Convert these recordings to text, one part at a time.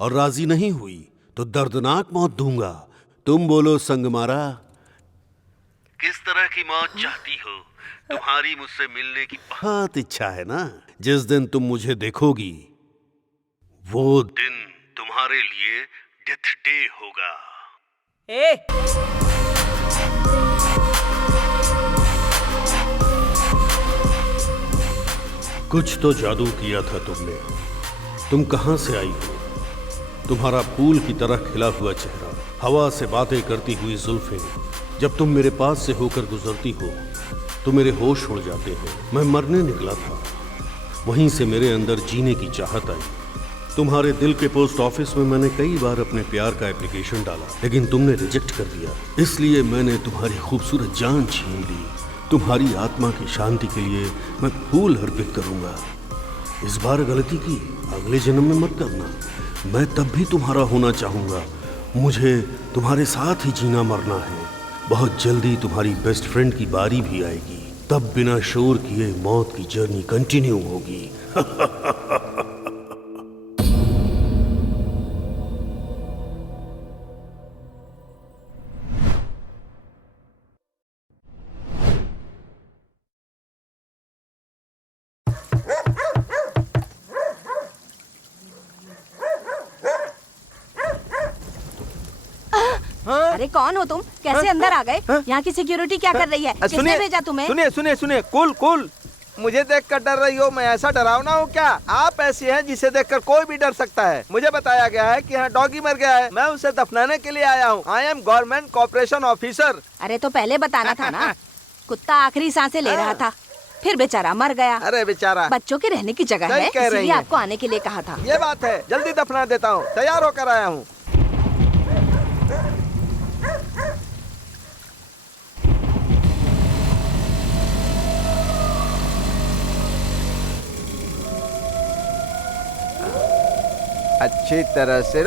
और राजी नहीं हुई तो दर्दनाक मौत दूंगा। तुम बोलो संगमारा, किस तरह की मौत चाहती हो? तुम्हारी मुझसे मिलने की बहुत इच्छा है ना। जिस दिन तुम मुझे देखोगी वो दिन तुम्हारे लिए डेथ डे होगा। कुछ तो जादू किया था तुमने। तुम कहां से आई हो? तुम्हारा फूल की तरह खिला हुआ चेहरा, हवा से बातें करती हुई जुल्फें, जब तुम मेरे पास से होकर गुजरती हो तो मेरे होश उड़ जाते हैं। मैं मरने निकला था, वहीं से मेरे अंदर जीने की चाहत आई। तुम्हारे दिल के पोस्ट ऑफिस में मैंने कई बार अपने प्यार का एप्लीकेशन डाला, लेकिन तुमने रिजेक्ट कर दिया। इसलिए मैंने तुम्हारी खूबसूरत जान छीन ली। तुम्हारी आत्मा की शांति के लिए मैं फूल अर्पित करूंगा। इस बार गलती की, अगले जन्म में मत करना। मैं तब भी तुम्हारा होना चाहूंगा। मुझे तुम्हारे साथ ही जीना मरना है। बहुत जल्दी तुम्हारी बेस्ट फ्रेंड की बारी भी आएगी, तब बिना शोर किए मौत की जर्नी कंटिन्यू होगी। अरे कौन हो तुम? कैसे अंदर आ गए? यहाँ की सिक्योरिटी क्या कर रही है? किसने भेजा तुम्हें? सुनिए, कूल। मुझे देखकर डर रही हो? मैं ऐसा डरावना हूँ क्या? आप ऐसी हैं जिसे देखकर कोई भी डर सकता है। मुझे बताया गया है कि यहाँ डॉगी मर गया है। मैं उसे दफनाने के लिए आया हूँ। I am government corporation officer. अरे तो पहले बताना था ना। कुत्ता आखिरी सांसें ले रहा था, फिर बेचारा मर गया। अरे बेचारा, बच्चों के रहने की जगह है, इसलिए आपको आने के लिए कहा था। ये बात है, जल्दी दफना देता हूँ। तैयार होकर आया हूँ। अच्छी तरह से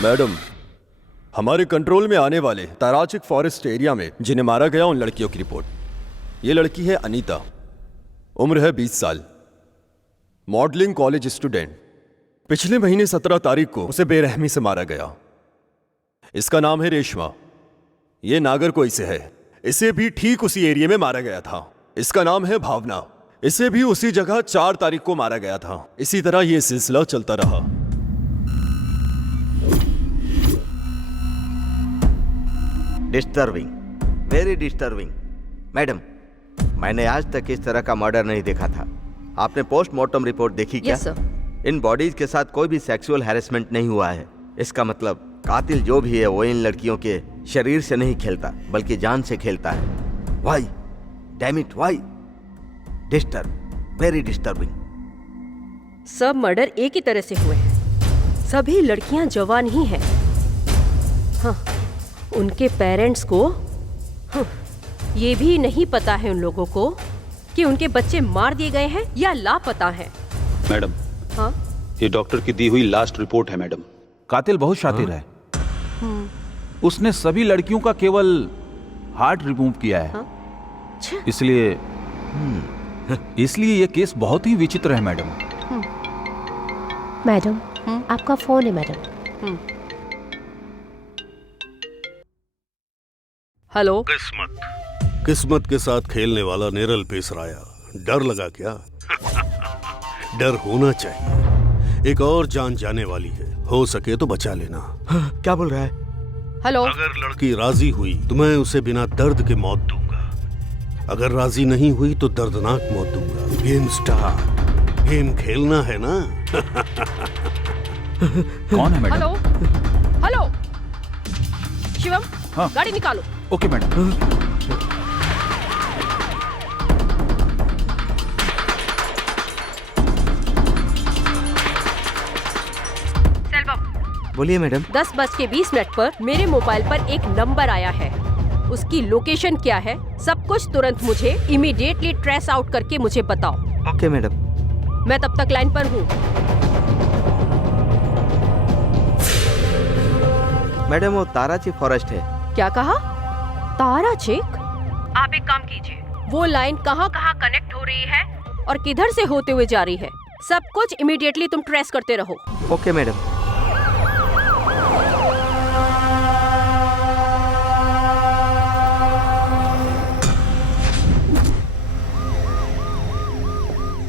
मैडम, हमारे कंट्रोल में आने वाले ताराचिक फॉरेस्ट एरिया में जिन्हें मारा गया उन लड़कियों की रिपोर्ट। ये लड़की है अनीता, उम्र है 20 साल, मॉडलिंग कॉलेज स्टूडेंट। पिछले महीने 17 तारीख को उसे बेरहमी से मारा गया। इसका नाम है रेशमा। ये नागरकोई से है। इसे भी ठीक उसी एरिया में मारा गया था। इसका नाम है भावना। इसे भी उसी जगह 4 तारीख को मारा गया था। इसी तरह यह सिलसिला चलता रहा। Disturbing, very disturbing. मैडम, मैंने आज तक इस तरह का मर्डर नहीं देखा था। आपने पोस्टमार्टम रिपोर्ट देखी क्या? Yes, sir. इन बॉडीज के साथ कोई भी सेक्सुअल हैरेसमेंट नहीं हुआ है। इसका मतलब कातिल जो भी है वो इन लड़कियों के शरीर से नहीं खेलता बल्कि जान से खेलता है। Why? Damn it, why? Disturb, very disturbing. सब मर्डर एक ही तरह से हुए हैं। सभी लड़कियां जवान ही हैं। हाँ, उनके पेरेंट्स को ये भी नहीं पता है उन लोगों को कि उनके बच्चे मार दिए गए हैं या लापता हैं। मैडम, हाँ, ये डॉक्टर की दी हुई लास्ट रिपोर्ट है मैडम। कातिल बहुत शातिर है। उसने सभी लड़कियों का केवल हार्ट रिमूव किया है। इसलिए ये केस बहुत ही विचित्र है मैडम। मैडम, आपका फोन है मैडम। हेलो। किस्मत के साथ खेलने वाला नेरल पेसराया। डर लगा क्या? डर होना चाहिए। एक और जान जाने वाली है, हो सके तो बचा लेना। क्या बोल रहा है? हेलो। अगर लड़की राजी हुई तो मैं उसे बिना दर्द के मौत दूंगा। अगर राजी नहीं हुई तो दर्दनाक मौत दूंगा। Game start. गेम खेलना है ना? कौन है मैडम? हेलो। हेलो शिवम, हाँ। गाड़ी निकालो। Okay madam. बोलिए मैडम। 10:20 पर मेरे मोबाइल पर एक नंबर आया है। उसकी लोकेशन क्या है, सब कुछ तुरंत मुझे इमीडिएटली ट्रेस आउट करके मुझे बताओ। Okay madam. मैं तब तक लाइन पर हूँ। मैडम वो ताराची फॉरेस्ट है। क्या कहा? तारा चेक? आप एक काम कीजिए, वो लाइन कहाँ कहाँ कनेक्ट हो रही है और किधर से होते हुए जा रही है, सब कुछ इमीडिएटली तुम ट्रेस करते रहो। Okay madam.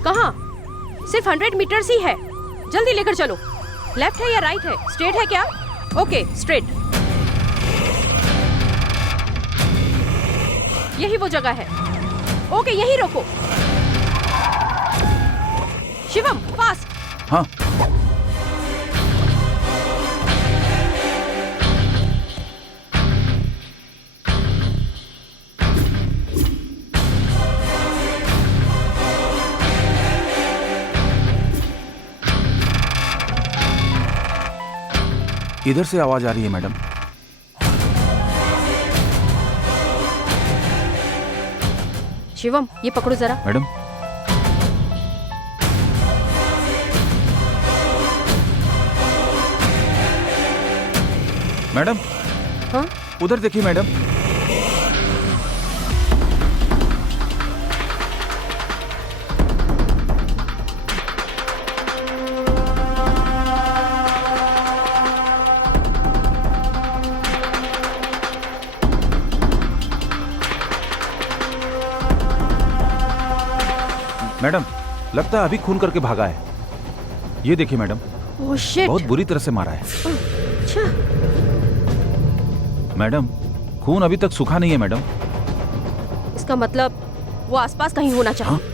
कहाँ? सिर्फ 100 मीटर्स ही है, जल्दी लेकर चलो। लेफ्ट है या राइट है? स्ट्रेट है क्या? Okay straight. यही वो जगह है। ओके यही रोको। शिवम फास्ट। हाँ। इधर से आवाज आ रही है मैडम। शिवम ये पकड़ो जरा। मैडम मैडम हाँ? उधर देखिए मैडम। मैडम लगता है अभी खून करके भागा है। ये देखिए मैडम, ओह शिट। बहुत बुरी तरह से मारा है। अच्छा मैडम खून अभी तक सूखा नहीं है मैडम। इसका मतलब वो आसपास कहीं होना चाहिए।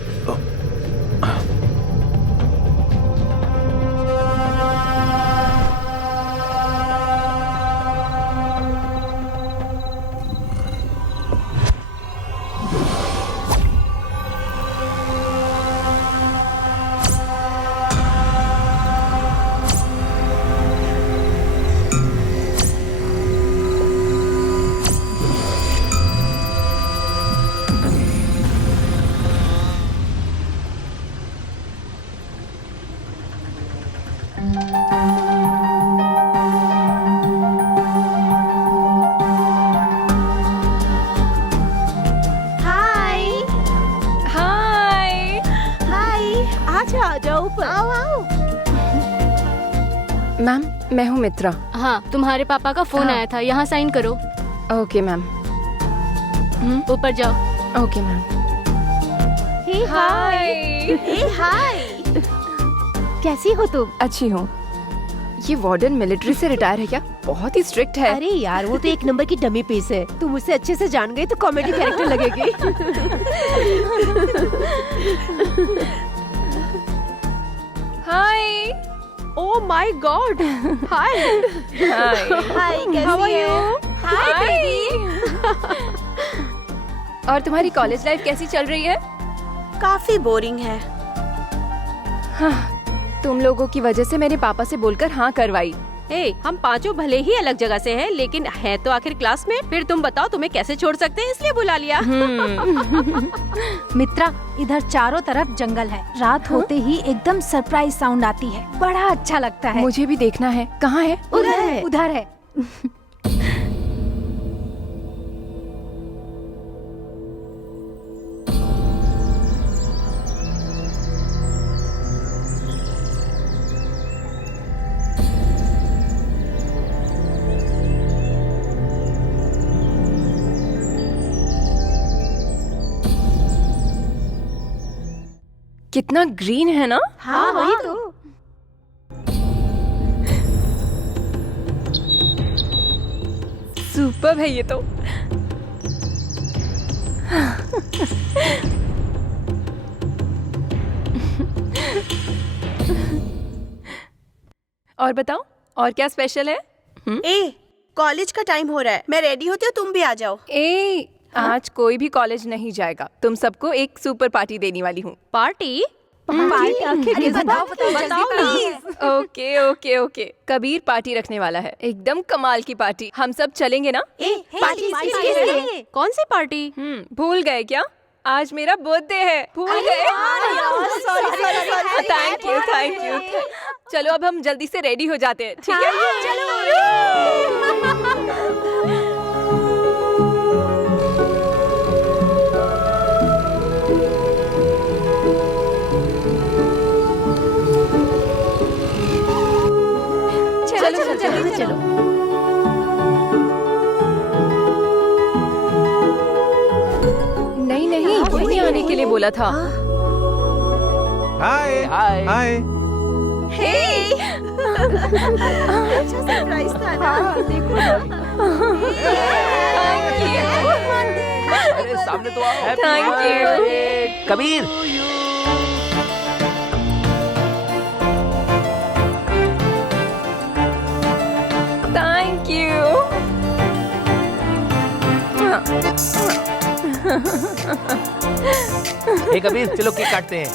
मैम मैं हूँ मित्रा। हाँ, तुम्हारे पापा का फोन आया था, यहाँ साइन करो। Okay ma'am. ऊपर जाओ। Okay ma'am. हाय। कैसी हो तुम? अच्छी हूँ। ये वार्डन मिलिट्री से रिटायर है क्या? बहुत ही स्ट्रिक्ट है। अरे यार वो तो एक नंबर की डमी पीस है। तुम उसे अच्छे से जान गई तो कॉमेडी कैरेक्टर लगेगी। हाय। Oh my God. हाय। हाय कैसी How are you? Hi baby. और तुम्हारी कॉलेज लाइफ कैसी चल रही है? काफी बोरिंग है। हाँ, तुम लोगों की वजह से मेरे पापा से बोलकर हाँ करवाई। ए, हम पांचों भले ही अलग जगह से हैं, लेकिन है तो आखिर क्लास में। फिर तुम बताओ तुम्हें कैसे छोड़ सकते हैं, इसलिए बुला लिया। मित्रा, इधर चारों तरफ जंगल है। रात होते ही एकदम सरप्राइज साउंड आती है, बड़ा अच्छा लगता है। मुझे भी देखना है। कहाँ है? उधर है। कितना ग्रीन है ना? हाँ वही तो। सुपर्ब है ये तो। और बताओ, और क्या स्पेशल है? ए, कॉलेज का टाइम हो रहा है, मैं रेडी होती हूँ, तुम भी आ जाओ। ए, आज कोई भी कॉलेज नहीं जाएगा। तुम सबको एक सुपर पार्टी देने वाली हूँ। पार्टी? अरे बताओ please. Okay okay okay, Kabir party रखने वाला है, एकदम कमाल की पार्टी। हम सब चलेंगे ना? पार्टी किसकी? कौन सी पार्टी? भूल गए क्या? आज मेरा बर्थडे है। भूल गए? Thank you thank you. चलो अब हम जल्दी से रेडी हो जाते हैं, ठीक है? चलो। बोला था। हाय हाय हाय। अच्छा सरप्राइज था ना। देखो अरे सामने तो आओ। Thank you Kabir. Thank you. Hey Kabir चलो केक काटते हैं।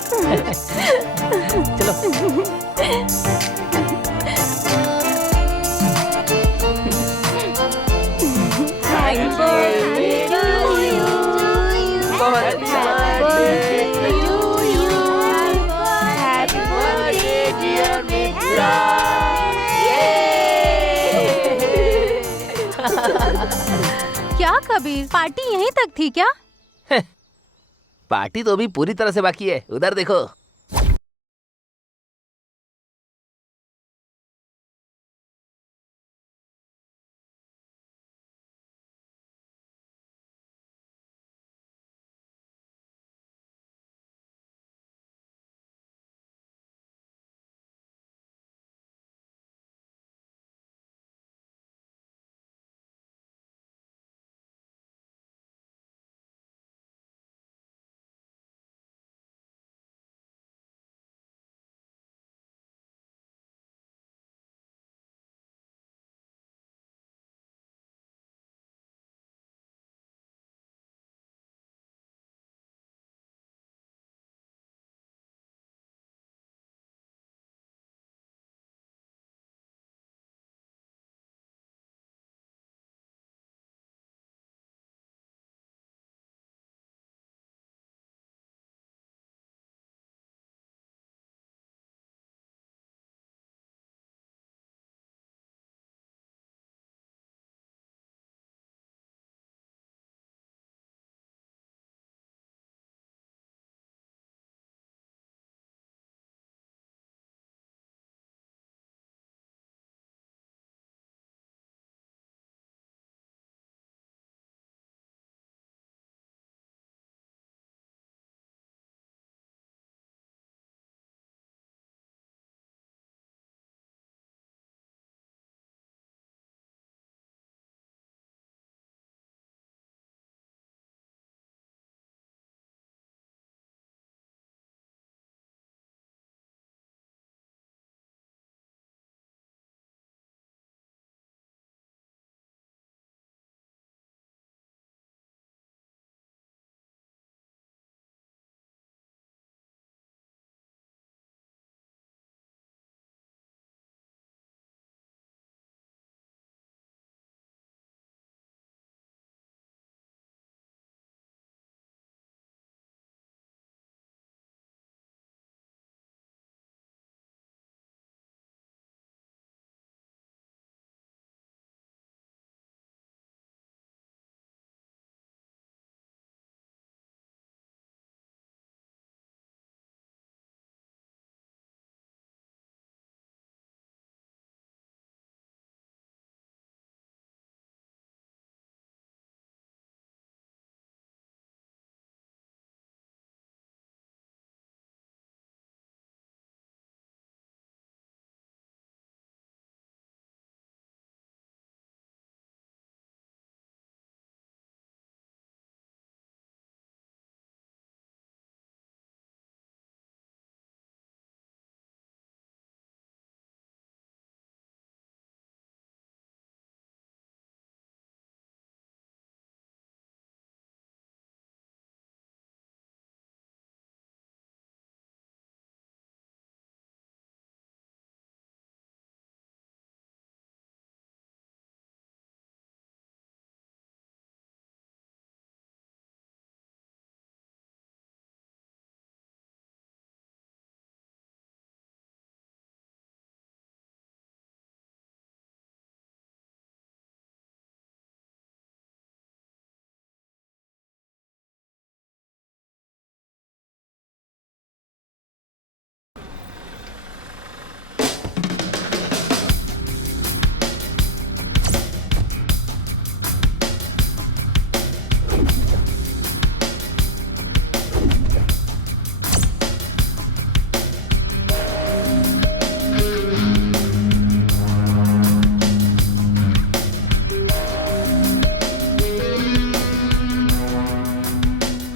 चलो। Thank you. बहुत अच्छा क्या कबीर, पार्टी यहीं तक थी क्या? पार्टी तो अभी पूरी तरह से बाकी है, उधर देखो।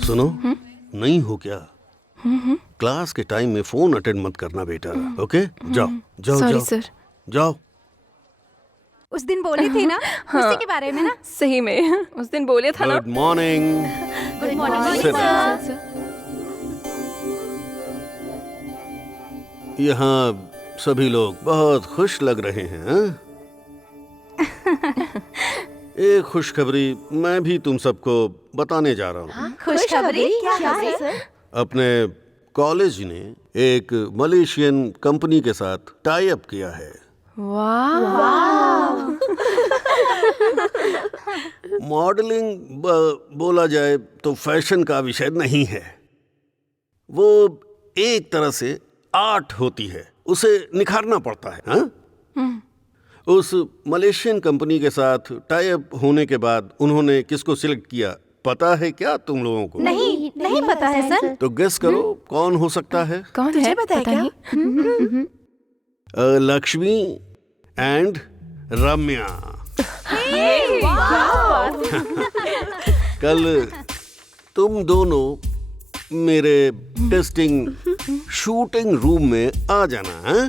सुनो, नहीं हो क्या? क्लास के टाइम में फोन अटेंड मत करना बेटा, ओके? जाओ जाओ सॉरी जाओ सर। जाओ। उस दिन बोली थी ना उसी के बारे में ना। सही में उस दिन बोले था ना। Good morning. Good morning sir. Sir. यहाँ सभी लोग बहुत खुश लग रहे हैं, हाँ? एक खुशखबरी मैं भी तुम सबको बताने जा रहा हूँ। खुशखबरी क्या है सर? अपने कॉलेज ने एक मलेशियन कंपनी के साथ टाई अप किया है। मॉडलिंग बोला जाए तो फैशन का विषय नहीं है, वो एक तरह से आर्ट होती है, उसे निखारना पड़ता है, हाँ? उस मलेशियन कंपनी के साथ टाई अप होने के बाद उन्होंने किसको सिलेक्ट किया पता है क्या तुम लोगों को? नहीं पता है सर। तो गेस करो कौन हो सकता है? कौन है? पता नहीं। लक्ष्मी एंड रम्या। कल तुम दोनों मेरे टेस्टिंग शूटिंग रूम में आ जाना, हाँ?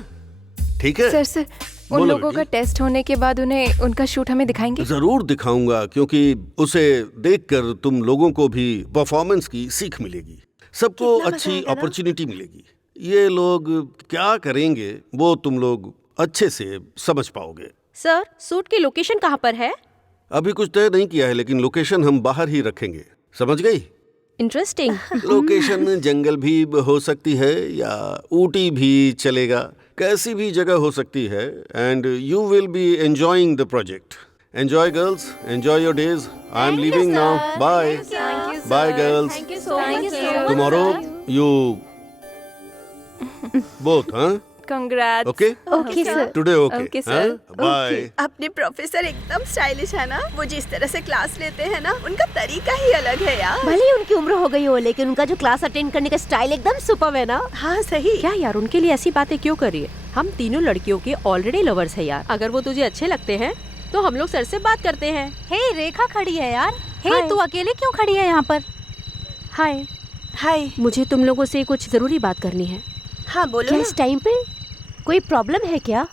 ठीक है? सर उन बोलो लोगों का बेटी। टेस्ट होने के बाद उन्हें उनका शूट हमें दिखाएंगे? जरूर दिखाऊंगा, क्योंकि उसे देखकर तुम लोगों को भी परफॉर्मेंस की सीख मिलेगी, सबको अच्छी अपॉर्चुनिटी मिलेगी। ये लोग क्या करेंगे वो तुम लोग अच्छे से समझ पाओगे। सर, शूट की लोकेशन कहाँ पर है? अभी कुछ तय नहीं किया है, लेकिन लोकेशन हम बाहर ही रखेंगे, समझ गई? इंटरेस्टिंग। लोकेशन जंगल भी हो सकती है या ऊटी भी चलेगा, कैसी भी जगह हो सकती है। And you will be enjoying the project. Enjoy girls, enjoy your days. I am leaving now, bye bye girls. Tomorrow you both, हाँ? Congrats. Okay okay sir. Today Okay, okay, sir. Bye. अपने professor एकदम stylish है ना, वो जिस तरह से class लेते हैं ना, उनका तरीका ही अलग है यार। भले ही उनकी उम्र हो गई हो, लेकिन उनका जो क्लास अटेंड करने का स्टाइल एकदम सुपर्ब है ना। हाँ सही। क्या यार, उनके लिए ऐसी बातें क्यों कर रही है? हम तीनों लड़कियों के ऑलरेडी लवर्स है यार। अगर वो तुझे अच्छे लगते हैं तो हम लोग सर से बात करते हैं। हे रेखा खड़ी है यार। हे हाय। तू अकेले क्यों खड़ी है यहाँ पर? हाय, हाय। मुझे तुम लोगों से कुछ जरूरी बात करनी है। हाँ बोलो क्या ना। इस टाइम पे कोई प्रॉब्लम है क्या?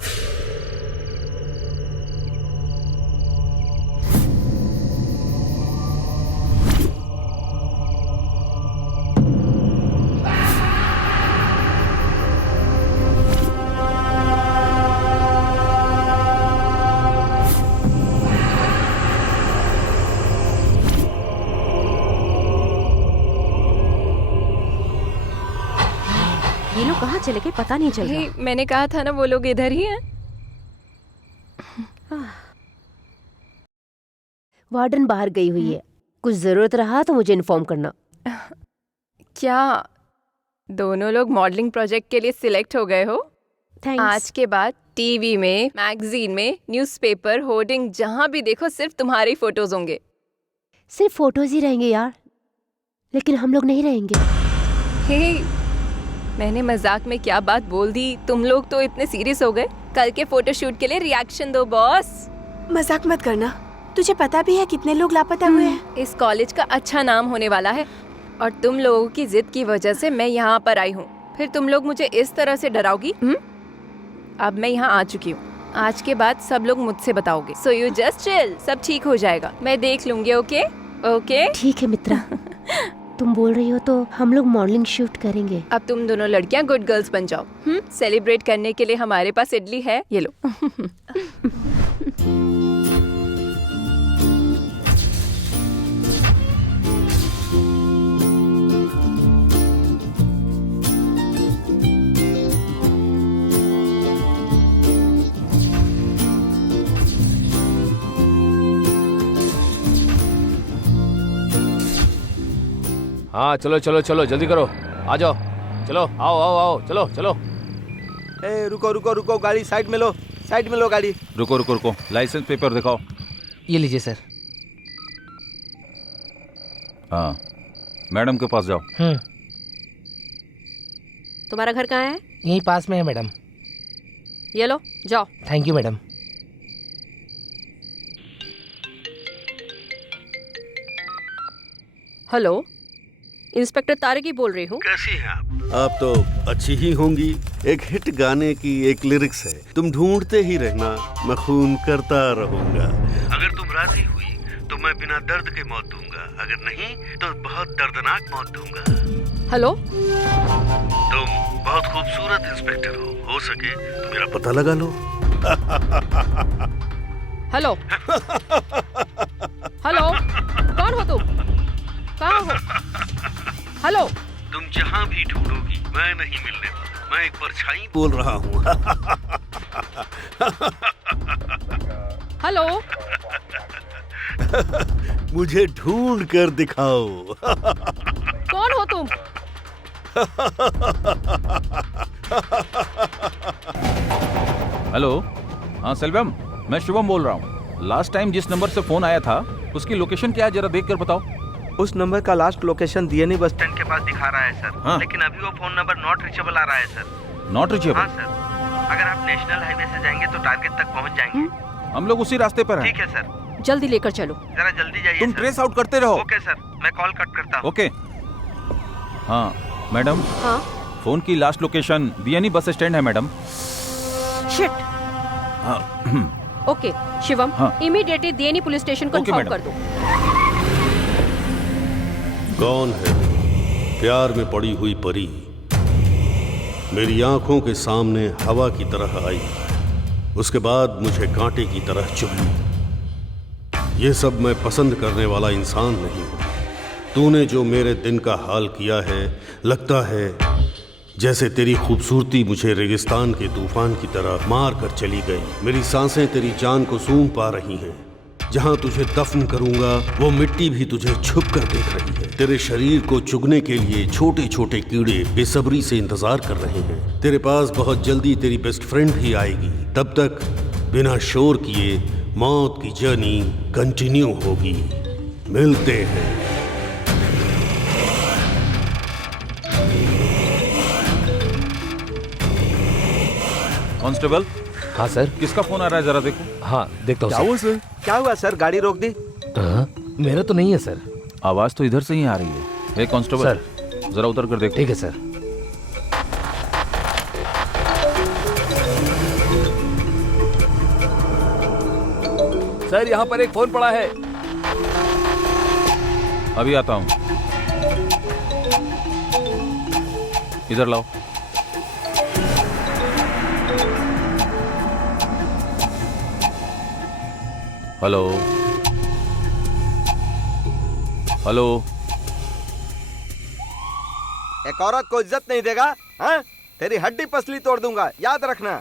ये लोग कहाँ चले गए पता नहीं चल रहा। मैंने कहा था ना वो लोग इधर ही हैं। वार्डन बाहर गई हुई है, कुछ जरूरत रहा तो मुझे इन्फॉर्म करना। क्या दोनों लोग मॉडलिंग प्रोजेक्ट के लिए सिलेक्ट हो गए हो? थैंक्स। आज के बाद टीवी में, मैगजीन में, न्यूज़पेपर, होर्डिंग, जहाँ भी देखो सिर्फ तुम्हारे ही फोटोज होंगे। सिर्फ फोटोज ही रहेंगे यार, लेकिन हम लोग नहीं रहेंगे। हे, मैंने मजाक में क्या बात बोल दी, तुम लोग तो इतने सीरियस हो गए। कल के फोटोशूट के लिए रिएक्शन दो बॉस। मजाक मत करना, तुझे पता भी है कितने लोग लापता हुए हैं। इस कॉलेज का अच्छा नाम होने वाला है और तुम लोगों की जिद की वजह से मैं यहाँ पर आई हूँ। फिर तुम लोग मुझे इस तरह से डराओगी? अब मैं यहाँ आ चुकी हूँ, आज के बाद सब लोग मुझसे बताओगे। सो यू जस्ट चिल, सब ठीक हो जाएगा, मैं देख लूंगी। ओके ओके ठीक है मित्रा, तुम बोल रही हो तो हम लोग मॉडलिंग शूट करेंगे। अब तुम दोनों लड़कियां गुड गर्ल्स बन जाओ। सेलिब्रेट करने के लिए हमारे पास इडली है, ये लो। हाँ चलो चलो चलो जल्दी करो, आ जाओ, चलो आओ आओ आओ, चलो चलो। ए रुको रुको रुको, गाड़ी साइड में लो, साइड में लो गाड़ी। रुको रुको रुको, लाइसेंस पेपर दिखाओ। ये लीजिए सर। हाँ, मैडम के पास जाओ। तुम्हारा घर कहाँ है? यहीं पास में है मैडम। ये लो, जाओ। Thank you madam. Hello, inspector Tarki बोल रही हूँ। कैसी हैं आप तो अच्छी ही होंगी। एक हिट गाने की एक लिरिक्स है, तुम ढूंढते ही रहना, मैं खून करता रहूंगा। अगर तुम राजी हुई तो मैं बिना दर्द के मौत दूंगा, अगर नहीं तो बहुत दर्दनाक मौत दूंगा। हेलो, तुम बहुत खूबसूरत इंस्पेक्टर हो सके तो मेरा पता लगा लो। हेलो हेलो, कौन हो तुम? कहाँ हो? हेलो, तुम जहाँ भी ढूंढोगी मैं नहीं मिलने वाला, मैं एक परछाई बोल रहा हूँ। हेलो, मुझे ढूंढ कर दिखाओ। कौन हो तुम? हेलो, हाँ सेल्वम, मैं शुभम बोल रहा हूँ। लास्ट टाइम जिस नंबर से फोन आया था उसकी लोकेशन क्या है, जरा देख कर बताओ। उस नंबर का last location DNE bus stand के पास दिखा रहा है सर। हाँ। लेकिन अभी वो फोन नंबर नॉट रीचेबल आ रहा है सर। Not reachable? हाँ सर, अगर आप नेशनल हाईवे से जाएंगे तो टारगेट तक पहुंच जाएंगे। हम लोग उसी रास्ते पर हैं। ठीक है सर, जल्दी लेकर चलो। जरा जल्दी जाइए। तुम ट्रेस आउट करते रहो। ओके सर, मैं कॉल कट करता हूँ। ओके। हाँ मैडम, हाँ फोन की last location DNE bus stand है मैडम। शिट। हाँ ओके शिवम, हाँ। इमीडिएटली डीएनई पुलिस स्टेशन को इन्फॉर्म कर दो। कौन है प्यार में पड़ी हुई परी, मेरी आंखों के सामने हवा की तरह आई, उसके बाद मुझे कांटे की तरह चुभी। ये सब मैं पसंद करने वाला इंसान नहीं हूं। तूने जो मेरे दिन का हाल किया है, लगता है जैसे तेरी खूबसूरती मुझे रेगिस्तान के तूफान की तरह मार कर चली गई। मेरी सांसें तेरी जान को सूंघ पा रही हैं। जहां तुझे दफन करूंगा वो मिट्टी भी तुझे छुप कर देख रही है। तेरे शरीर को चुगने के लिए छोटे छोटे कीड़े बेसब्री से इंतजार कर रहे हैं। तेरे पास बहुत जल्दी तेरी बेस्ट फ्रेंड भी आएगी। तब तक बिना शोर किए मौत की जर्नी कंटिन्यू होगी। मिलते हैं। कांस्टेबल। हाँ सर। किसका फोन आ रहा है, जरा देखो। हाँ देखता हूँ। क्या हुआ सर? क्या हुआ सर, गाड़ी रोक दी? मेरा तो नहीं है सर। आवाज तो इधर से ही आ रही है। एक कांस्टेबल सर, जरा उतर कर देखो। ठीक है सर। सर यहाँ पर एक फोन पड़ा है। अभी आता हूँ, इधर लाओ। Hello hello. एक औरत को इज्जत नहीं देगा? हाँ, तेरी हड्डी पसली तोड़ दूंगा, याद रखना।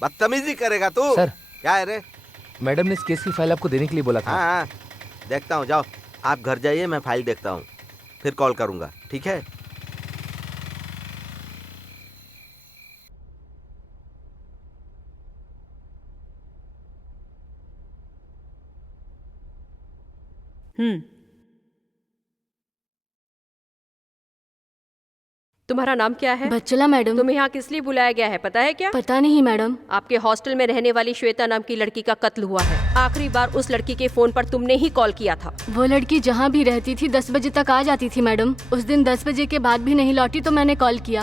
बदतमीजी करेगा तू। सर। क्या है रे? मैडम ने इस केस की फाइल आपको देने के लिए बोला था। हाँ, देखता हूँ, जाओ आप घर जाइए, मैं फाइल देखता हूँ, फिर कॉल करूंगा, ठीक है? तुम्हारा नाम क्या है? बच्चला मैडम। तुम्हें यहाँ किस लिए बुलाया गया है, पता है क्या? पता नहीं मैडम। आपके हॉस्टल में रहने वाली श्वेता नाम की लड़की का कत्ल हुआ है। आखिरी बार उस लड़की के फोन पर तुमने ही कॉल किया था। वो लड़की जहाँ भी रहती थी 10 बजे तक आ जाती थी मैडम। उस दिन 10 बजे के बाद भी नहीं लौटी तो मैंने कॉल किया।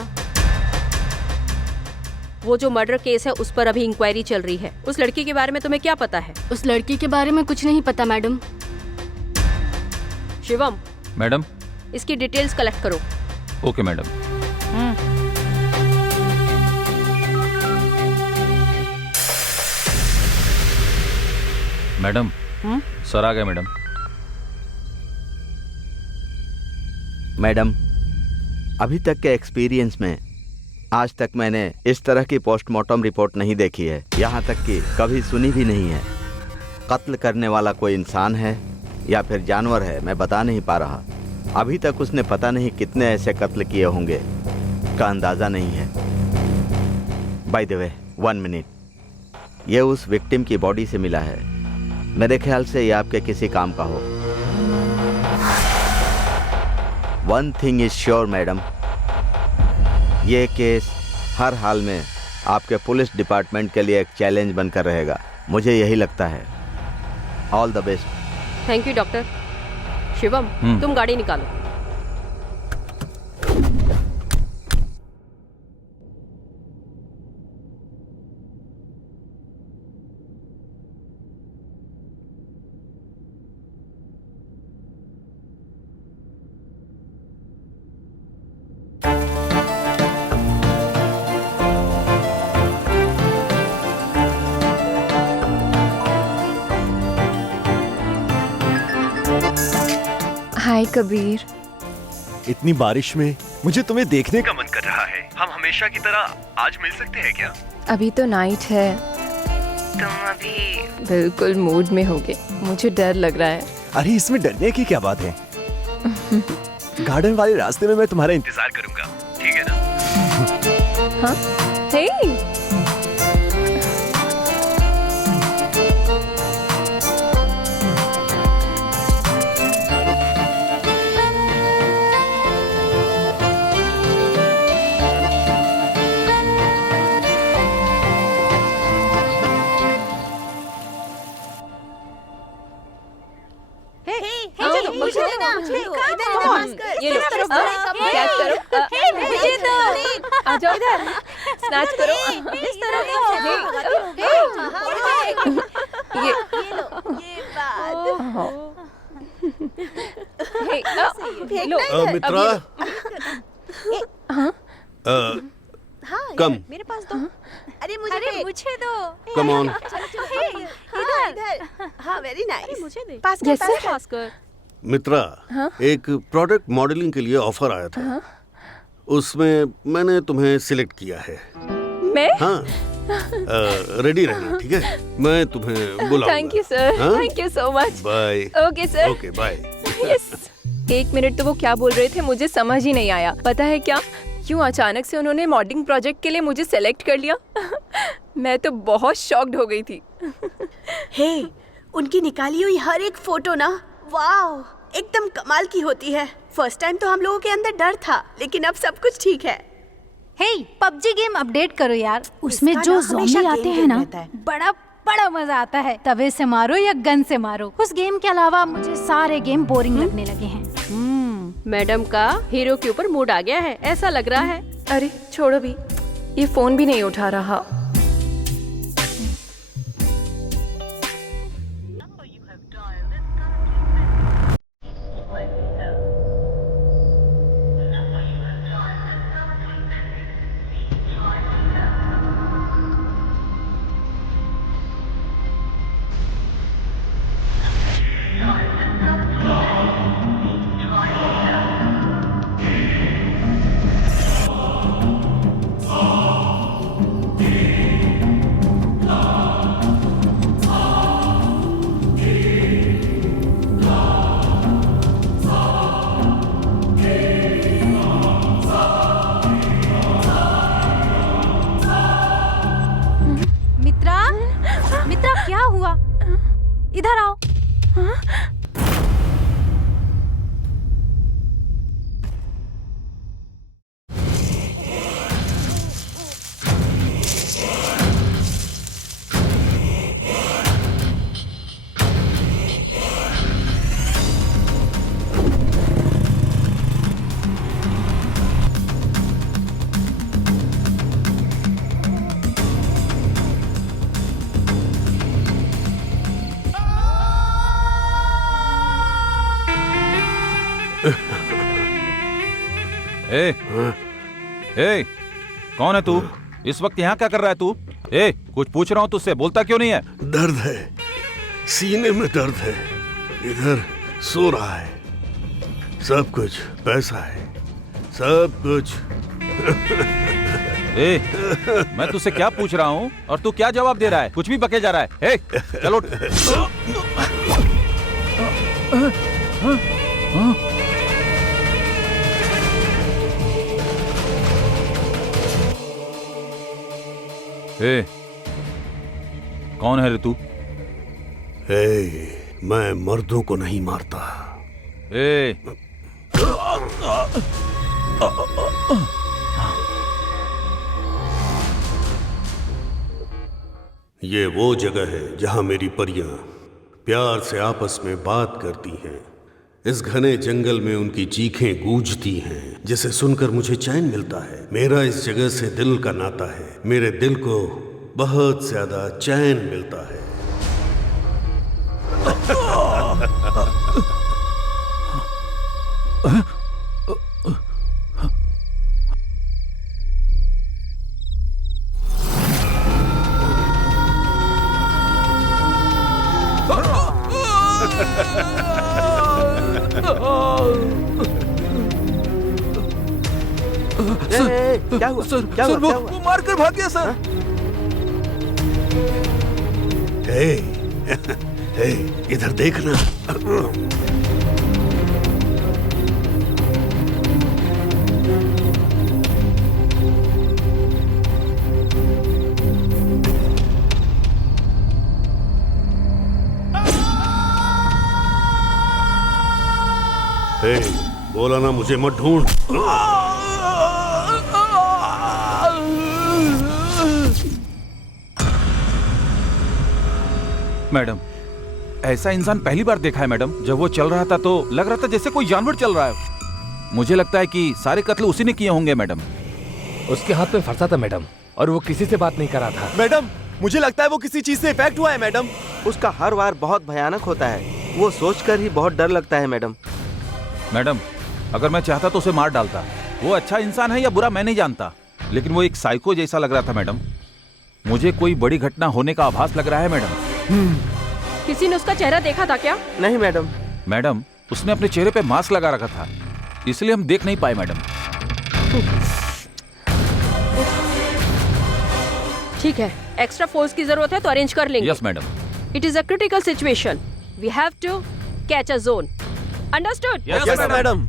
वो जो मर्डर केस है उस पर अभी इंक्वायरी चल रही है। उस लड़की के बारे में तुम्हें क्या पता है? उस लड़की के बारे में कुछ नहीं पता मैडम। शिवम, मैडम इसकी डिटेल्स कलेक्ट करो। Okay madam. मैडम सर आ गए मैडम। मैडम, अभी तक के एक्सपीरियंस में आज तक मैंने इस तरह की पोस्टमार्टम रिपोर्ट नहीं देखी है, यहाँ तक कि कभी सुनी भी नहीं है। कत्ल करने वाला कोई इंसान है या फिर जानवर है, मैं बता नहीं पा रहा। अभी तक उसने पता नहीं कितने ऐसे कत्ल किए होंगे का अंदाज़ा नहीं है। बाय द वे, 1 मिनट, ये उस विक्टिम की बॉडी से मिला है। मेरे ख्याल से ये आपके किसी काम का हो। One thing is sure madam, ये केस हर हाल में आपके पुलिस डिपार्टमेंट के लिए एक चैलेंज बनकर रहेगा, मुझे यही लगता है। All the best. Thank you doctor. Shivam, तुम गाड़ी निकालो। हाय कबीर। इतनी बारिश में मुझे तुम्हें देखने का मन कर रहा है। हम हमेशा की तरह आज मिल सकते हैं क्या? अभी तो नाइट है, तुम अभी बिल्कुल मूड में होगे, मुझे डर लग रहा है। अरे इसमें डरने की क्या बात है? गार्डन वाले रास्ते में मैं तुम्हारा इंतजार करूंगा, ठीक है ना? हाँ? हे ये लो, कैच करो, आ जाओ इधर, स्नैच करो, इस तरह ये लो। मित्रा, कम। मेरे पास दो। अरे मुझे दो। Come on. इधर। हाँ, वेरी नाइस। मुझे दे। पास कर। मित्रा, एक प्रोडक्ट मॉडलिंग के लिए ऑफर आया था। उसमें मैंने तुम्हें सिलेक्ट किया है। मैं? हाँ, रेडी रहना, ठीक है? मैं तुम्हें बुलाऊंगा। Thank you sir, thank you so much. Bye. Okay sir. Okay bye. Yes. 1 minute तो वो क्या बोल रहे थे मुझे समझ ही नहीं आया। पता है क्या, क्यों अचानक से उन्होंने मॉडलिंग प्रोजेक्ट के लिए मुझे सेलेक्ट कर लिया। मैं तो बहुत शॉक्ड हो गई थी। हे, उनकी निकाली हुई हर एक फोटो ना, वाव, एकदम कमाल की होती है। फर्स्ट टाइम तो हम लोगों के अंदर डर था, लेकिन अब सब कुछ ठीक है। हे, पबजी गेम अपडेट करो यार। उसमें जो ज़ॉम्बी आते हैं ना, बड़ा बड़ा मजा आता है। तवे से मारो या गन से मारो। उस गेम के अलावा मुझे सारे गेम बोरिंग लगने लगे हैं। मैडम का हीरो के ऊपर मूड आ गया है, ऐसा लग रहा है। अरे छोड़ो भी, ये फोन भी नहीं उठा रहा। मित्रा, क्या हुआ? इधर आओ। ए, कौन है तू? इस वक्त यहाँ क्या कर रहा है तू? कुछ पूछ रहा हूँ तुझसे, बोलता क्यों नहीं है? दर्द है, सीने में दर्द है, इधर सो रहा है। सब कुछ पैसा है, सब कुछ। मैं तुझसे क्या पूछ रहा हूँ और तू क्या जवाब दे रहा है? कुछ भी बके जा रहा है। चलो। कौन है रे तू? मैं मर्दों को नहीं मारता। ये वो जगह है जहां मेरी परियां प्यार से आपस में बात करती हैं। इस घने जंगल में उनकी चीखें गूंजती हैं, जिसे सुनकर मुझे चैन मिलता है। मेरा इस जगह से दिल का नाता है। मेरे दिल को बहुत ज्यादा चैन मिलता है। क्या हुआ? सर, क्या सर हुआ? वो मारकर भाग गया सर। हे, हे, इधर देखना। हे, बोला ना मुझे मत ढूंढ। मैडम, ऐसा इंसान पहली बार देखा है मैडम। जब वो चल रहा था तो लग रहा था जैसे कोई जानवर चल रहा है। मुझे लगता है कि सारे कत्ल उसी ने किए होंगे मैडम। उसके हाथ में फंसा था मैडम, और वो किसी से बात नहीं कर रहा था। मैडम, मुझे लगता है वो किसी चीज से इफेक्ट हुआ है मैडम। उसका हर वार बहुत भयानक होता है, वो सोचकर ही बहुत डर लगता है मैडम। मैडम, अगर मैं चाहता तो उसे मार डालता। वो अच्छा इंसान है या बुरा मैं नहीं जानता, लेकिन वो एक साइको जैसा लग रहा था मैडम। मुझे कोई बड़ी घटना होने का आभास लग रहा है मैडम। किसी ने उसका चेहरा देखा था क्या? नहीं मैडम। मैडम, उसने अपने चेहरे पे मास्क लगा रखा था, इसलिए हम देख नहीं पाए मैडम। ठीक है, एक्स्ट्रा फोर्स की जरूरत है तो अरेंज कर लेंगे। Yes madam. It is a critical situation, we have to catch a zone. Understood? Yes madam.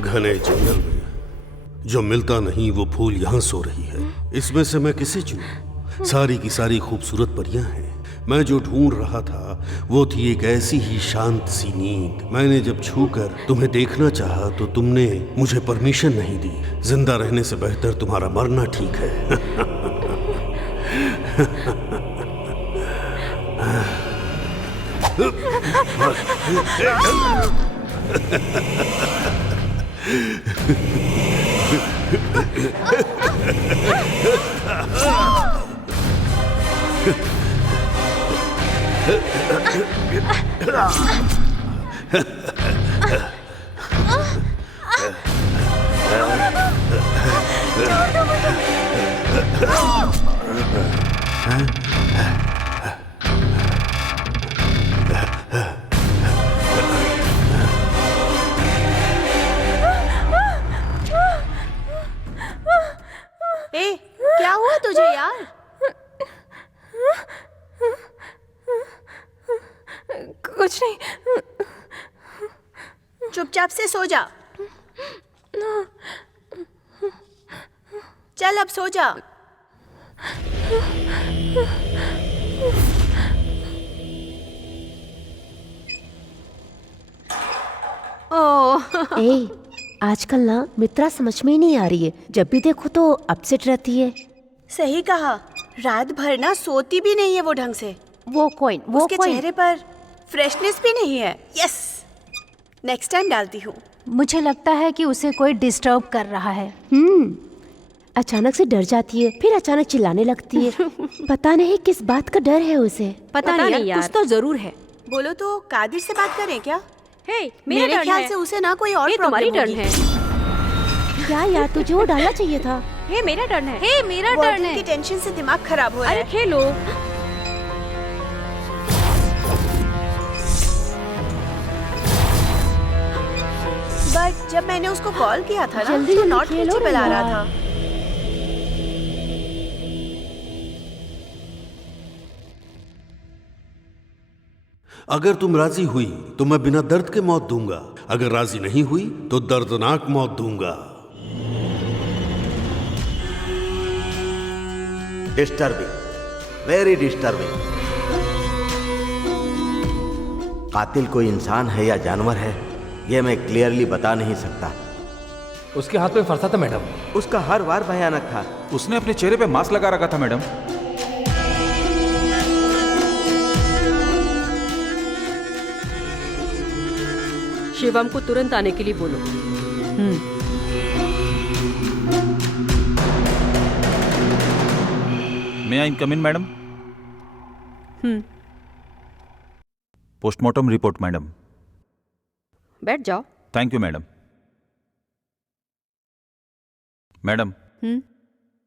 घने जंगल में जो मिलता नहीं वो फूल यहाँ सो रही है। इसमें से मैं किसे चुनूं? सारी की सारी खूबसूरत परियां हैं। मैं जो ढूंढ रहा था वो थी एक ऐसी ही शांत सी नींद। मैंने जब छूकर तुम्हें देखना चाहा तो तुमने मुझे परमिशन नहीं दी। जिंदा रहने से बेहतर तुम्हारा मरना ठीक है। ए, क्या हुआ तुझे यार? कुछ नहीं। चुपचाप से सो जा। चल अब सो जा। ए, आजकल ना मित्रा समझ में ही नहीं आ रही है। जब भी देखो तो अपसेट रहती है। सही कहा, रात भर ना सोती भी नहीं है वो ढंग से। वो कॉइन, वो उसके चेहरे पर फ्रेशनेस भी नहीं है। यस, नेक्स्ट टाइम डालती हूँ। मुझे लगता है कि उसे कोई डिस्टर्ब कर रहा है। अचानक से डर जाती है, फिर अचानक चिल्लाने लगती है। पता नहीं किस बात का डर है उसे। पता नहीं यार, कुछ तो जरूर है। बोलो तो कादिर से बात करें क्या? हे, मेरे ख्याल से उसे ना कोई और तुम्हारी टर्न है। क्या यार, तुझे वो डालना चाहिए था। हे, मेरा टर्न है। हे, मेरा टर्न है। की टेंशन से दिमाग खराब हो रहा है। अरे खेलो। बट जब मैंने उसको कॉल किया था ना, जल्दी तो जल्दी नॉट खेलो रीचेबल आ रहा यार। था। अगर तुम राजी हुई तो मैं बिना दर्द के मौत दूंगा। अगर राजी नहीं हुई तो दर्दनाक मौत दूंगा। Disturbing, very disturbing. कातिल कोई इंसान है या जानवर है, यह मैं क्लियरली बता नहीं सकता। उसके हाथ में फंसा था मैडम। उसका हर वार भयानक था। उसने अपने चेहरे पे मास्क लगा रखा था मैडम। शिवम को तुरंत आने के लिए बोलो। मे आई कम इन मैडम? Postmortem report madam. बैठ जाओ। Thank you madam. मैडम,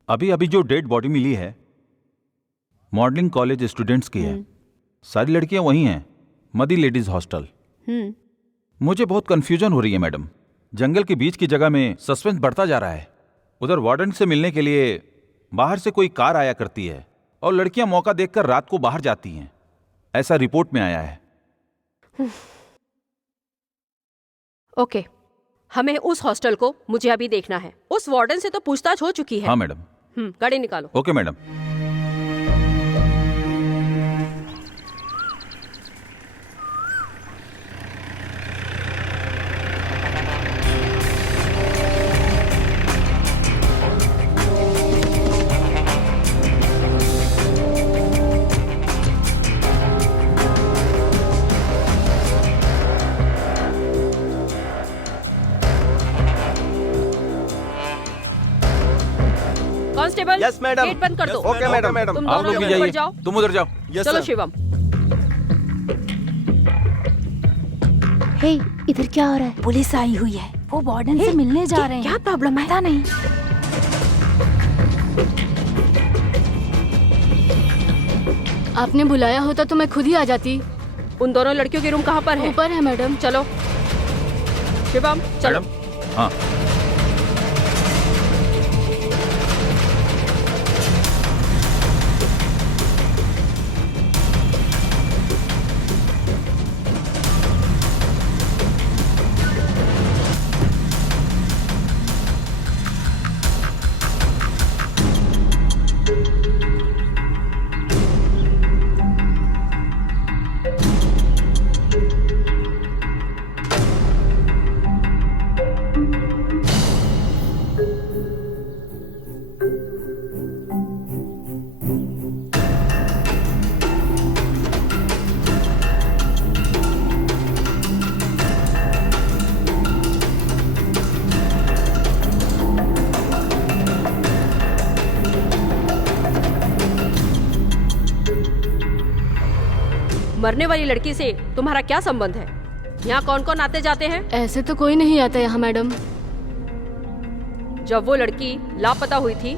अभी अभी जो डेड बॉडी मिली है मॉडलिंग कॉलेज स्टूडेंट्स की है। सारी लड़कियां वही हैं, मदी लेडीज हॉस्टल। मुझे बहुत कंफ्यूजन हो रही है मैडम। जंगल के बीच की जगह में सस्पेंस बढ़ता जा रहा है। उधर वार्डन से मिलने के लिए बाहर से कोई कार आया करती है और लड़कियां मौका देखकर रात को बाहर जाती हैं, ऐसा रिपोर्ट में आया है। ओके, हमें उस हॉस्टल को मुझे अभी देखना है। उस वार्डन से तो पूछताछ हो चुकी है। हाँ मैडम। गाड़ी निकालो। Okay madam. Constable, yes madam. Gate बंद कर दो। Okay madam. तुम आप दोनों लोग भी ऊपर जाइए, जाओ। तुम उधर जाओ। चलो शिवम। हे, इधर क्या हो रहा है? पुलिस आई हुई है, वो वार्डन से मिलने जा रहे हैं। क्या प्रॉब्लम है? पता नहीं। आपने बुलाया होता तो मैं खुद ही आ जाती। उन दोनों लड़कियों के रूम कहाँ पर है? ऊपर है मैडम। चलो शिवम, चलो। मैडम, हाँ। मरने वाली लड़की से तुम्हारा क्या संबंध है? यहाँ कौन कौन आते जाते हैं? ऐसे तो कोई नहीं आता यहाँ मैडम। जब वो लड़की लापता हुई थी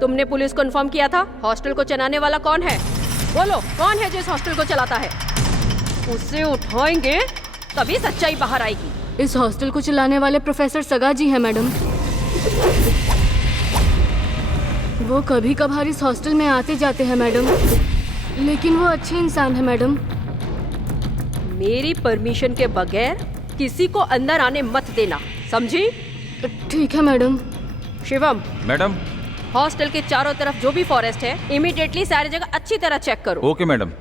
तुमने पुलिस को इन्फॉर्म किया था? हॉस्टल को चलाने वाला कौन है? बोलो, कौन है जो इस हॉस्टल को चलाता है? उसे उठाएंगे तभी सच्चाई बाहर आएगी। इस हॉस्टल को चलाने वाले प्रोफेसर सगा जी हैं मैडम। वो कभी कभार इस हॉस्टल में आते जाते हैं मैडम, लेकिन वो अच्छे इंसान है मैडम। मेरी परमिशन के बगैर किसी को अंदर आने मत देना, समझी? ठीक है मैडम। शिवम। मैडम। हॉस्टल के चारों तरफ जो भी फॉरेस्ट है इमीडिएटली सारी जगह अच्छी तरह चेक करो। Okay madam.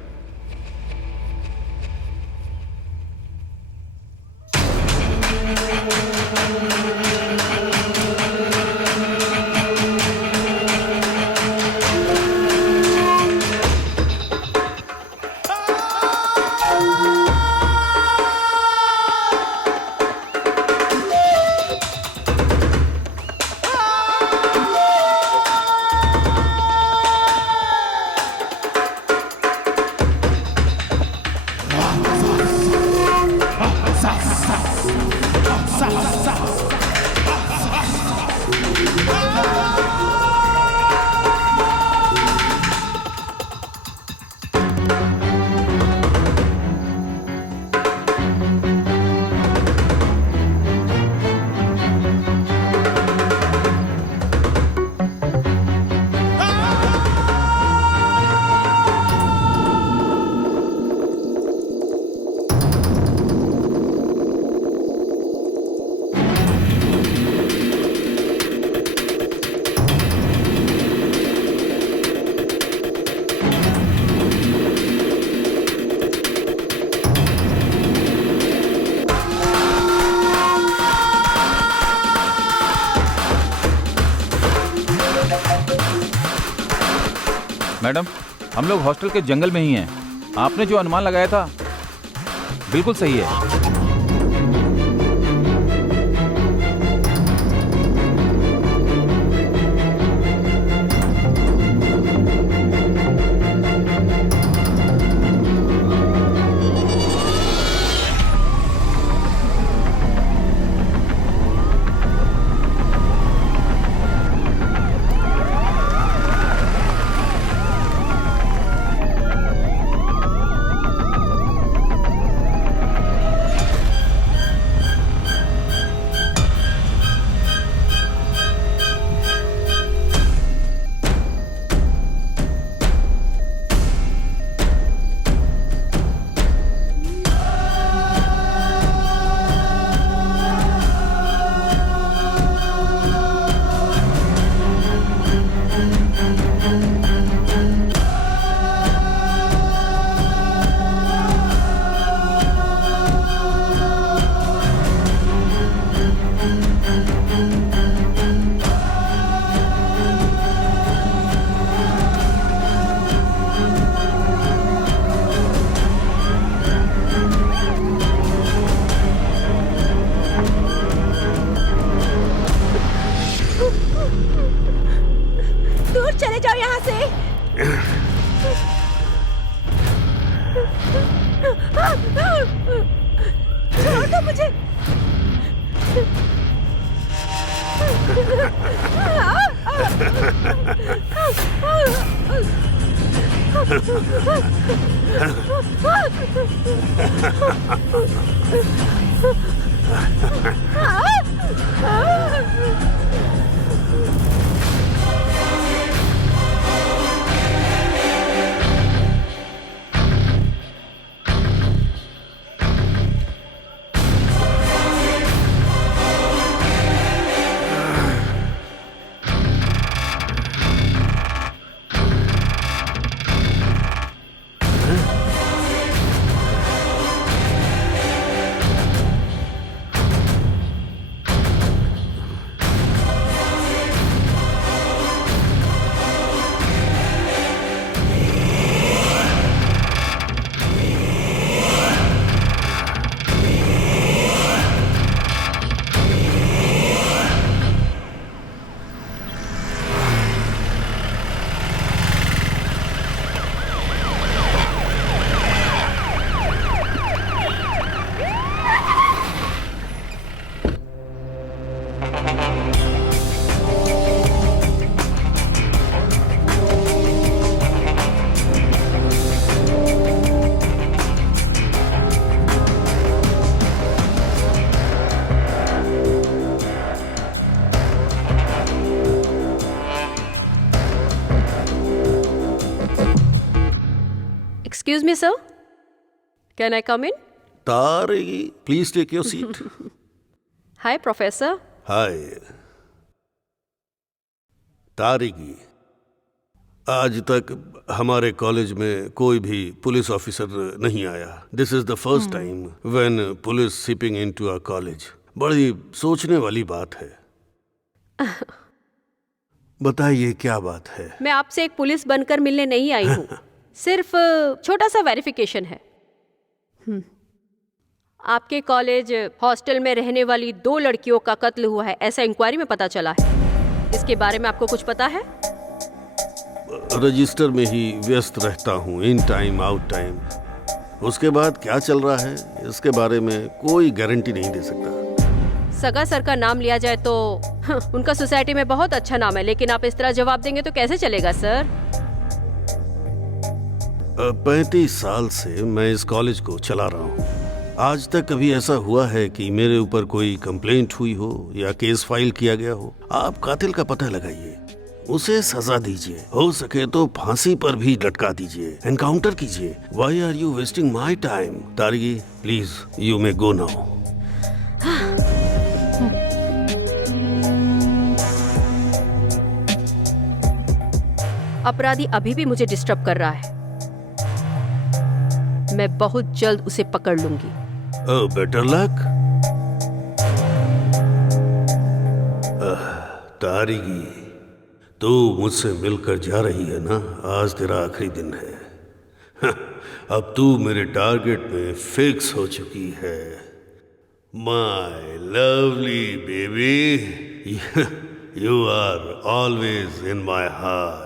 मैडम, हम लोग हॉस्टल के जंगल में ही हैं। आपने जो अनुमान लगाया था बिल्कुल सही है। Excuse me, sir. Can I come in? तारेगी, please take your seat. Hi, Professor. हाय तारेगी, आज तक हमारे कॉलेज में कोई भी पुलिस ऑफिसर नहीं आया. This is the first time when police seeping into our college. बड़ी सोचने वाली बात है. बताइए क्या बात है? मैं आपसे एक पुलिस बनकर मिलने नहीं आई हूँ. सिर्फ छोटा सा वेरिफिकेशन है. आपके कॉलेज हॉस्टल में रहने वाली 2 लड़कियों का कत्ल हुआ है, ऐसा इंक्वायरी में पता चला है. इसके बारे में आपको कुछ पता है? रजिस्टर में ही व्यस्त रहता हूँ, इन टाइम आउट टाइम. उसके बाद क्या चल रहा है इसके बारे में कोई गारंटी नहीं दे सकता. सगा सर का नाम लिया जाए तो उनका सोसाइटी में बहुत अच्छा नाम है, लेकिन आप इस तरह जवाब देंगे तो कैसे चलेगा सर? 35 साल से मैं इस कॉलेज को चला रहा हूँ. आज तक कभी ऐसा हुआ है कि मेरे ऊपर कोई कंप्लेंट हुई हो या केस फाइल किया गया हो? आप कातिल का पता लगाइए, उसे सजा दीजिए, हो सके तो फांसी पर भी लटका दीजिए, एनकाउंटर कीजिए. Why are you wasting my time? Targi, please you may go now. अपराधी अभी भी मुझे डिस्टर्ब कर रहा है. मैं बहुत जल्द उसे पकड़ लूंगी. Better luck. तारगी, तू मुझसे मिलकर जा रही है ना? आज तेरा आखिरी दिन है. अब तू मेरे टारगेट में फिक्स हो चुकी है. My lovely baby, you are always in my heart.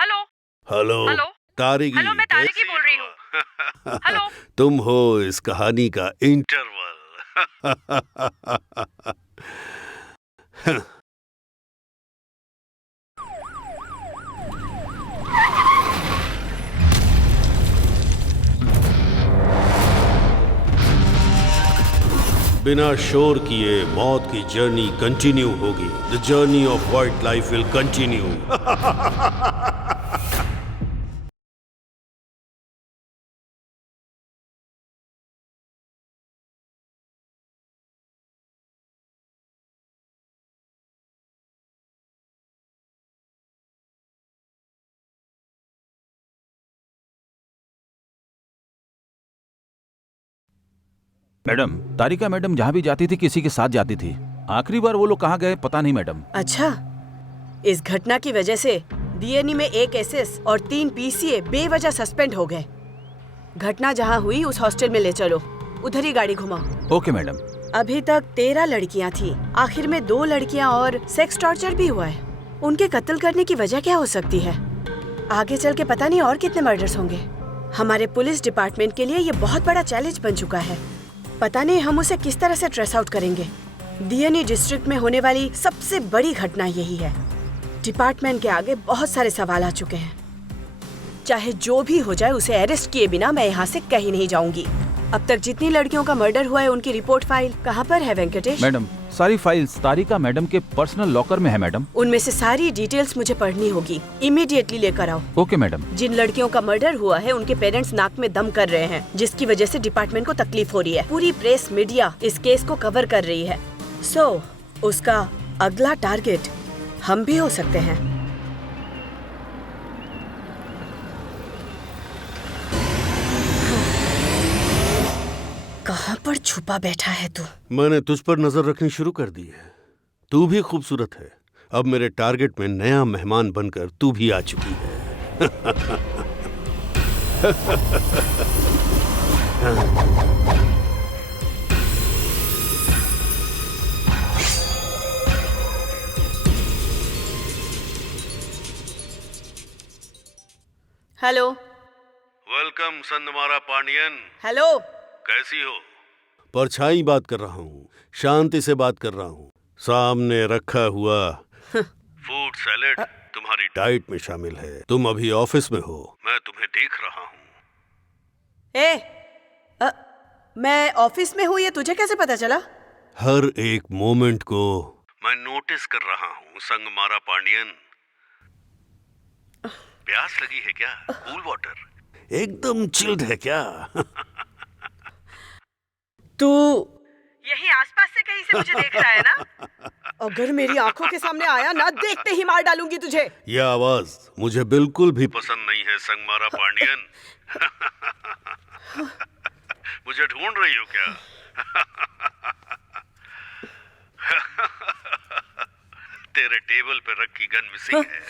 Hello hello hello Tariki, hello, मैं तारिकी कैसी बोल रही हो? हूँ। हेलो तुम हो इस कहानी का इंटरवल। बिना शोर किए मौत की जर्नी कंटिन्यू होगी। The journey of wild life will continue. Madam, Tarika madam जहाँ भी जाती थी किसी के साथ जाती थी। आखिरी बार वो लोग कहाँ गए पता नहीं मैडम। अच्छा, इस घटना की वजह से डीएनई में 1 एसएस और 3 पीसीए बेवजह सस्पेंड हो गए। घटना जहाँ हुई उस हॉस्टल में ले चलो, उधर ही गाड़ी घुमाओ। Okay madam. अभी तक 13 लड़कियाँ थी, आखिर में 2 लड़कियाँ और सेक्स टॉर्चर भी हुआ है। उनके कत्ल करने की वजह क्या हो सकती है? आगे चल के पता नहीं और कितने मर्डर्स होंगे। हमारे पुलिस डिपार्टमेंट के लिए ये बहुत बड़ा चैलेंज बन चुका है। पता नहीं हम उसे किस तरह से ट्रेस आउट करेंगे। डीएनई डिस्ट्रिक्ट में होने वाली सबसे बड़ी घटना यही है। डिपार्टमेंट के आगे बहुत सारे सवाल आ चुके हैं। चाहे जो भी हो जाए, उसे अरेस्ट किए बिना मैं यहाँ से कहीं नहीं जाऊंगी। अब तक जितनी लड़कियों का मर्डर हुआ है उनकी रिपोर्ट फाइल कहाँ पर है वेंकटेश? मैडम, सारी फाइल्स तारिका मैडम के पर्सनल लॉकर में है मैडम। उनमें से सारी डिटेल्स मुझे पढ़नी होगी। इमीडिएटली लेकर आओ। Okay madam. जिन लड़कियों का मर्डर हुआ है उनके पेरेंट्स नाक में दम कर रहे हैं, जिसकी वजह से डिपार्टमेंट को तकलीफ हो रही है। पूरी प्रेस मीडिया इस केस को कवर कर रही है। सो उसका अगला टारगेट हम भी हो सकते हैं। कहाँ पर छुपा बैठा है तू? मैंने तुझ पर नजर रखनी शुरू कर दी है। तू भी खूबसूरत है। अब मेरे टारगेट में नया मेहमान बनकर तू भी आ चुकी है। हेलो। वेलकम संदमारा पांडियन। हेलो। कैसी हो? परछाई बात कर रहा हूँ, शांति से बात कर रहा हूँ। सामने रखा हुआ फूड सैलेड तुम्हारी डाइट में शामिल है। तुम अभी ऑफिस में हो, मैं तुम्हें देख रहा हूँ। मैं ऑफिस में हूँ, ये तुझे कैसे पता चला? हर एक मोमेंट को मैं नोटिस कर रहा हूँ संगमारा पांडियन। प्यास लगी है क्या? कूल वाटर एकदम चिल्ड है क्या? तू यही आसपास से कहीं से मुझे देख रहा है ना? अगर मेरी आंखों के सामने आया ना, देखते ही मार डालूंगी तुझे। यह आवाज मुझे बिल्कुल भी पसंद नहीं है संगमारा पांडियन। मुझे ढूंढ रही हो क्या? तेरे टेबल पे रखी गन मिसिंग है।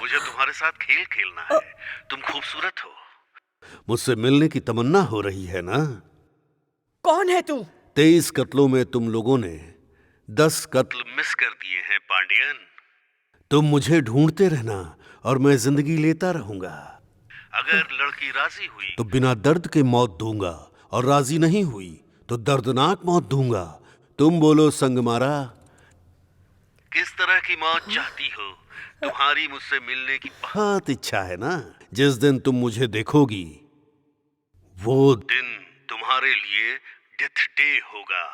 मुझे तुम्हारे साथ खेल खेलना है। तुम खूबसूरत हो, मुझसे मिलने की तमन्ना हो रही है ना? कौन है तू? 23 कत्लों में तुम लोगों ने 10 कत्ल मिस कर दिए हैं पांडियन। तुम मुझे ढूंढते रहना और मैं जिंदगी लेता रहूंगा। अगर लड़की राजी हुई तो बिना दर्द के मौत दूंगा, और राजी नहीं हुई तो दर्दनाक मौत दूंगा। तुम बोलो संगमारा, किस तरह की मौत चाहती हो? तुम्हारी मुझसे मिलने की बहुत इच्छा है ना? जिस दिन तुम मुझे देखोगी वो दिन तुम्हारे लिए डेथ डे होगा।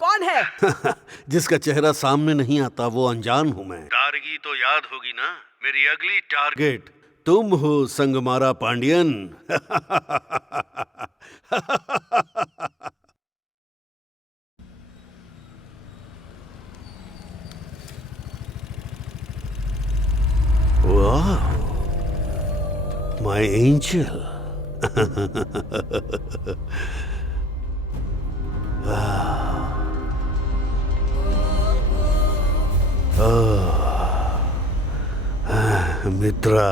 कौन है? जिसका चेहरा सामने नहीं आता वो अनजान हूं मैं। तारगी तो याद होगी ना? मेरी अगली टारगेट तुम हो संगमारा पांडियन। Wow, my angel. मित्रा,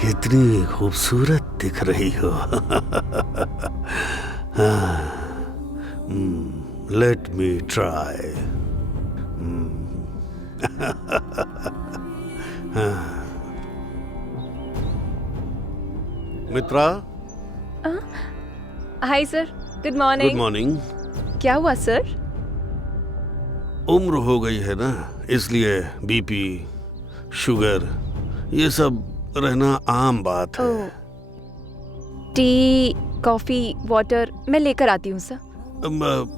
कितनी खूबसूरत दिख रही हो। Let me try. Mitra, hi sir, good good morning. Morning. क्या हुआ सर? उम्र हो गई है ना, इसलिए बीपी, शुगर, ये सब रहना आम बात है। टी, कॉफी, वाटर मैं लेकर आती हूँ सर।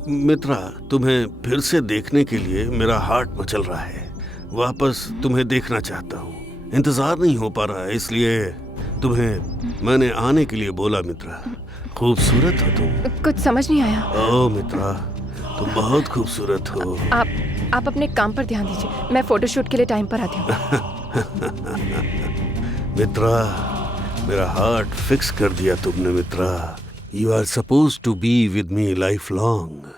मित्रा, तुम्हें फिर से देखने के लिए मेरा हार्ट मचल रहा है। वापस तुम्हें देखना चाहता हूँ, इंतजार नहीं हो पा रहा है, इसलिए तुम्हें मैंने आने के लिए बोला। मित्रा, खूबसूरत हो तुम। कुछ समझ नहीं आया। ओ मित्रा, तुम बहुत खूबसूरत हो। आप अपने काम पर ध्यान दीजिए, मैं फोटोशूट के लिए टाइम पर आती हूँ। मित्रा, मेरा हार्ट फिक्स कर दिया तुमने। Mitra, you are supposed to be with me life long.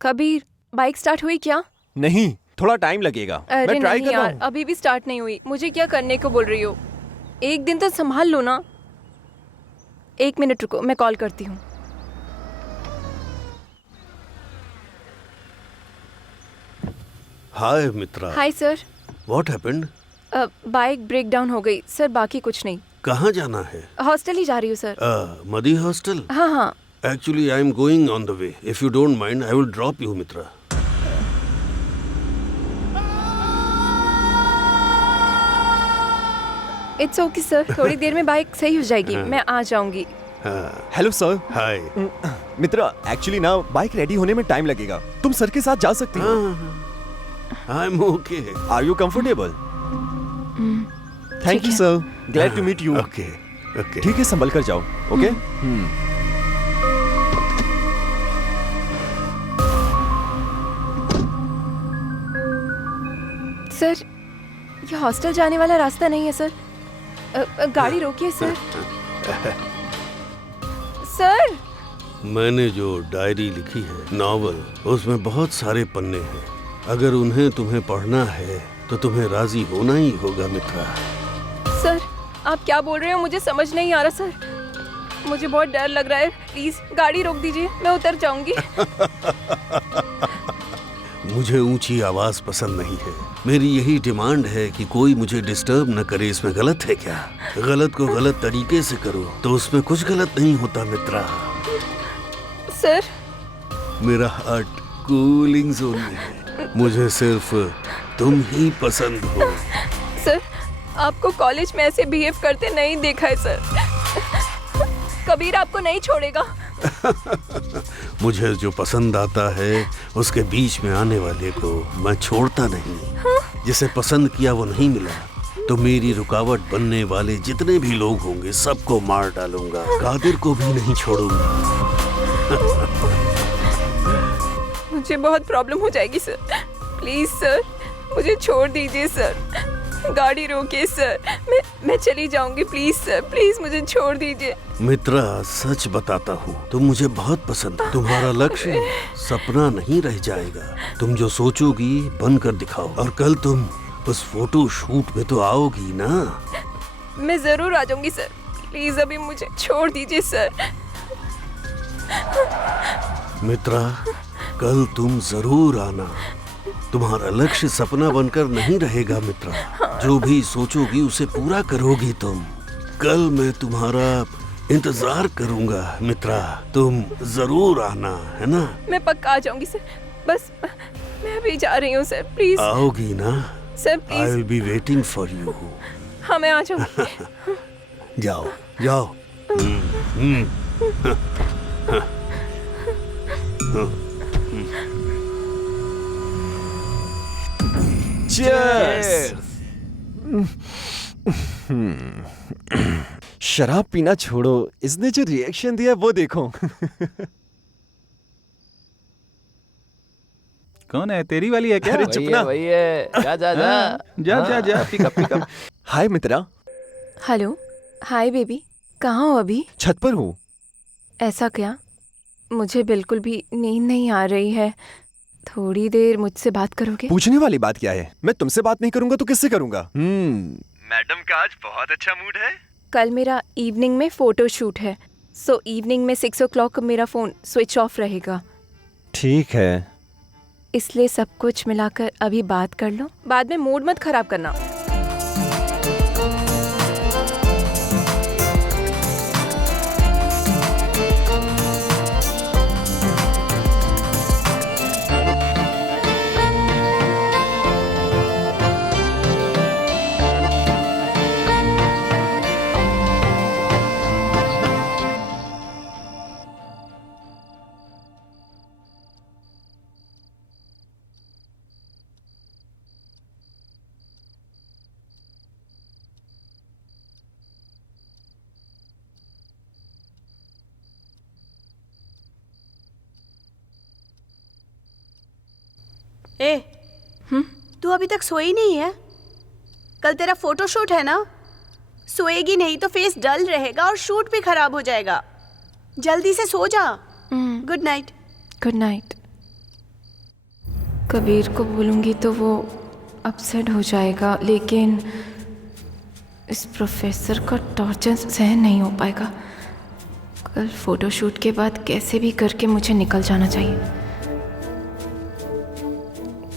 Kabir, bike start हुई क्या? नहीं, थोड़ा टाइम लगेगा। मैं अरे ट्राई नहीं कर रहा यार, हूँ। अभी भी स्टार्ट नहीं हुई। मुझे क्या करने को बोल रही हो? एक दिन तो संभाल लो ना। 1 मिनट रुको, मैं कॉल करती हूँ। Hi Mitra. Hi sir. What happened? Bike break down हो गई सर, बाकी कुछ नहीं। कहाँ जाना है? हॉस्टल ही जा रही हूँ सर। मदी हॉस्टल? हाँ हाँ। Actually, I am going on the way. If you don't mind, I will drop you, Mitra. It's okay sir, थोड़ी देर में बाइक सही हो जाएगी, मैं आ जाऊंगी। Hello sir. Hi Mitra, actually ना बाइक रेडी होने में टाइम लगेगा। तुम सर के साथ जा सकती हो। I am okay. Are you comfortable? Thank you sir, glad to meet you. Okay okay. ठीक है, संभल कर जाओ। ओके। सर, ये हॉस्टल जाने वाला रास्ता नहीं है सर। गाड़ी रोकिए सर। सर, मैंने जो डायरी लिखी है, नॉवल, उसमें बहुत सारे पन्ने हैं। अगर उन्हें तुम्हें पढ़ना है तो तुम्हें राजी होना ही होगा मित्रा। सर, आप क्या बोल रहे हो? मुझे समझ नहीं आ रहा सर। मुझे बहुत डर लग रहा है। प्लीज गाड़ी रोक दीजिए, मैं उतर जाऊंगी। मुझे ऊंची आवाज पसंद नहीं है। मेरी यही डिमांड है कि कोई मुझे डिस्टर्ब न करे। इसमें गलत है क्या? गलत को गलत तरीके से करो तो उसमें कुछ गलत नहीं होता मित्रा। सर, मेरा हार्ट कूलिंग जोन में है। मुझे सिर्फ तुम ही पसंद हो। सर, आपको कॉलेज में ऐसे बिहेव करते नहीं देखा है सर। कबीर आपको नहीं छोड़ेगा। मुझे जो पसंद आता है उसके बीच में आने वाले को मैं छोड़ता नहीं। जिसे पसंद किया वो नहीं मिला तो मेरी रुकावट बनने वाले जितने भी लोग होंगे सबको मार डालूंगा। कादिर को भी नहीं छोड़ूंगा। मुझे बहुत प्रॉब्लम हो जाएगी सर। प्लीज सर, मुझे छोड़ दीजिए सर। गाड़ी रोकिए सर, मैं चली जाऊंगी। प्लीज सर, प्लीज मुझे छोड़ दीजिए। मित्रा, सच बताता हूँ, तुम मुझे बहुत पसंद हो। तुम्हारा लक्ष्य सपना नहीं रह जाएगा। तुम जो सोचोगी बनकर दिखाओ। और कल तुम उस फोटो शूट में तो आओगी ना? मैं जरूर आ जाऊंगी सर। प्लीज अभी मुझे छोड़ दीजिए सर। मित्रा, कल तुम जरूर आना। तुम्हारा लक्ष्य सपना बनकर नहीं रहेगा मित्रा। जो भी सोचोगी उसे पूरा करोगी तुम। कल मैं तुम्हारा इंतजार करूंगा मित्रा। तुम जरूर आना, है ना? मैं पक्का आ जाऊंगी सर। बस मैं अभी जा रही हूँ सर। प्लीज आओगी ना? Sir I please. Will be waiting for you. हाँ, मैं आ जाऊंगी। जाओ जाओ। शराब पीना छोड़ो, इसने जो रिएक्शन दिया वो देखो। कौन है? तेरी वाली है क्या? अरे चुप ना। वही है। जा जा जा। जा पिकअप। हाय मित्रा। हेलो। हाय बेबी, कहाँ हो अभी? छत पर हूँ। ऐसा क्या? मुझे बिल्कुल भी नींद नहीं आ रही है। थोड़ी देर मुझसे बात करोगे? पूछने वाली बात क्या है? मैं तुमसे बात नहीं करूंगा तो किससे करूंगा? मैडम का आज बहुत अच्छा मूड है। कल मेरा इवनिंग में फोटो शूट है, सो इवनिंग में 6 o'clock मेरा फोन स्विच ऑफ रहेगा। ठीक है। इसलिए सब कुछ मिलाकर अभी बात कर लो, बाद में मूड मत खराब करना। ए, तू अभी तक सोई नहीं है? कल तेरा फोटो शूट है ना? सोएगी नहीं तो फेस डल रहेगा और शूट भी खराब हो जाएगा। जल्दी से सो जा। Good night. Good night. Kabir को बोलूँगी तो वो अपसेट हो जाएगा, लेकिन इस प्रोफेसर का टॉर्चर सहन नहीं हो पाएगा। कल फोटोशूट के बाद कैसे भी करके मुझे निकल जाना चाहिए।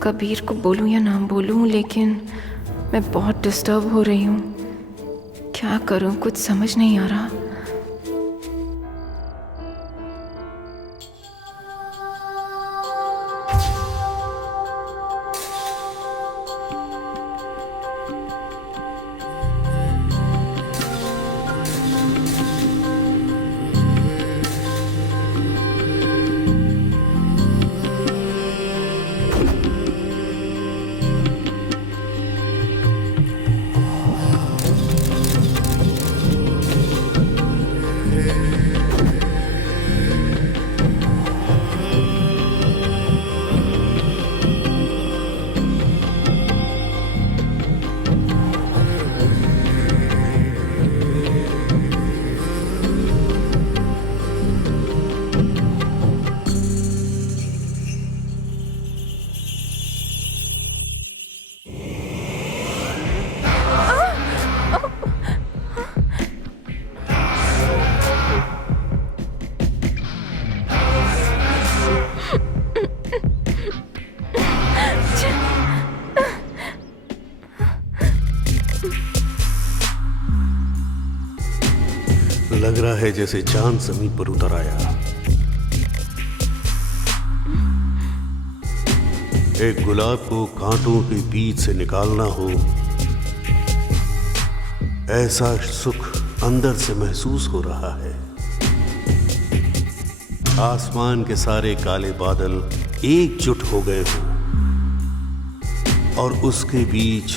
कबीर को बोलूं या ना बोलूं, लेकिन मैं बहुत डिस्टर्ब हो रही हूँ। क्या करूँ, कुछ समझ नहीं आ रहा। लग रहा है जैसे चांद जमीन पर उतर आया। एक गुलाब को कांटों के बीच से निकालना हो, ऐसा सुख अंदर से महसूस हो रहा है। आसमान के सारे काले बादल एकजुट हो गए हों और उसके बीच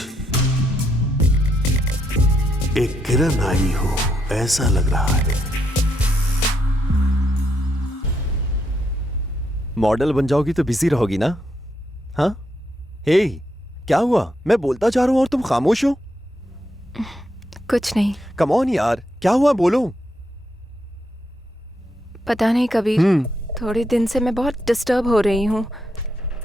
एक किरण आई हो, ऐसा लग रहा है। मॉडल बन जाओगी तो बिजी रहोगी ना? हाँ? हे, क्या हुआ? मैं बोलता जा रहा हूं और तुम खामोश हो। कुछ नहीं। कम ऑन यार, क्या हुआ, बोलो। पता नहीं कबीर, थोड़े दिन से मैं बहुत डिस्टर्ब हो रही हूँ।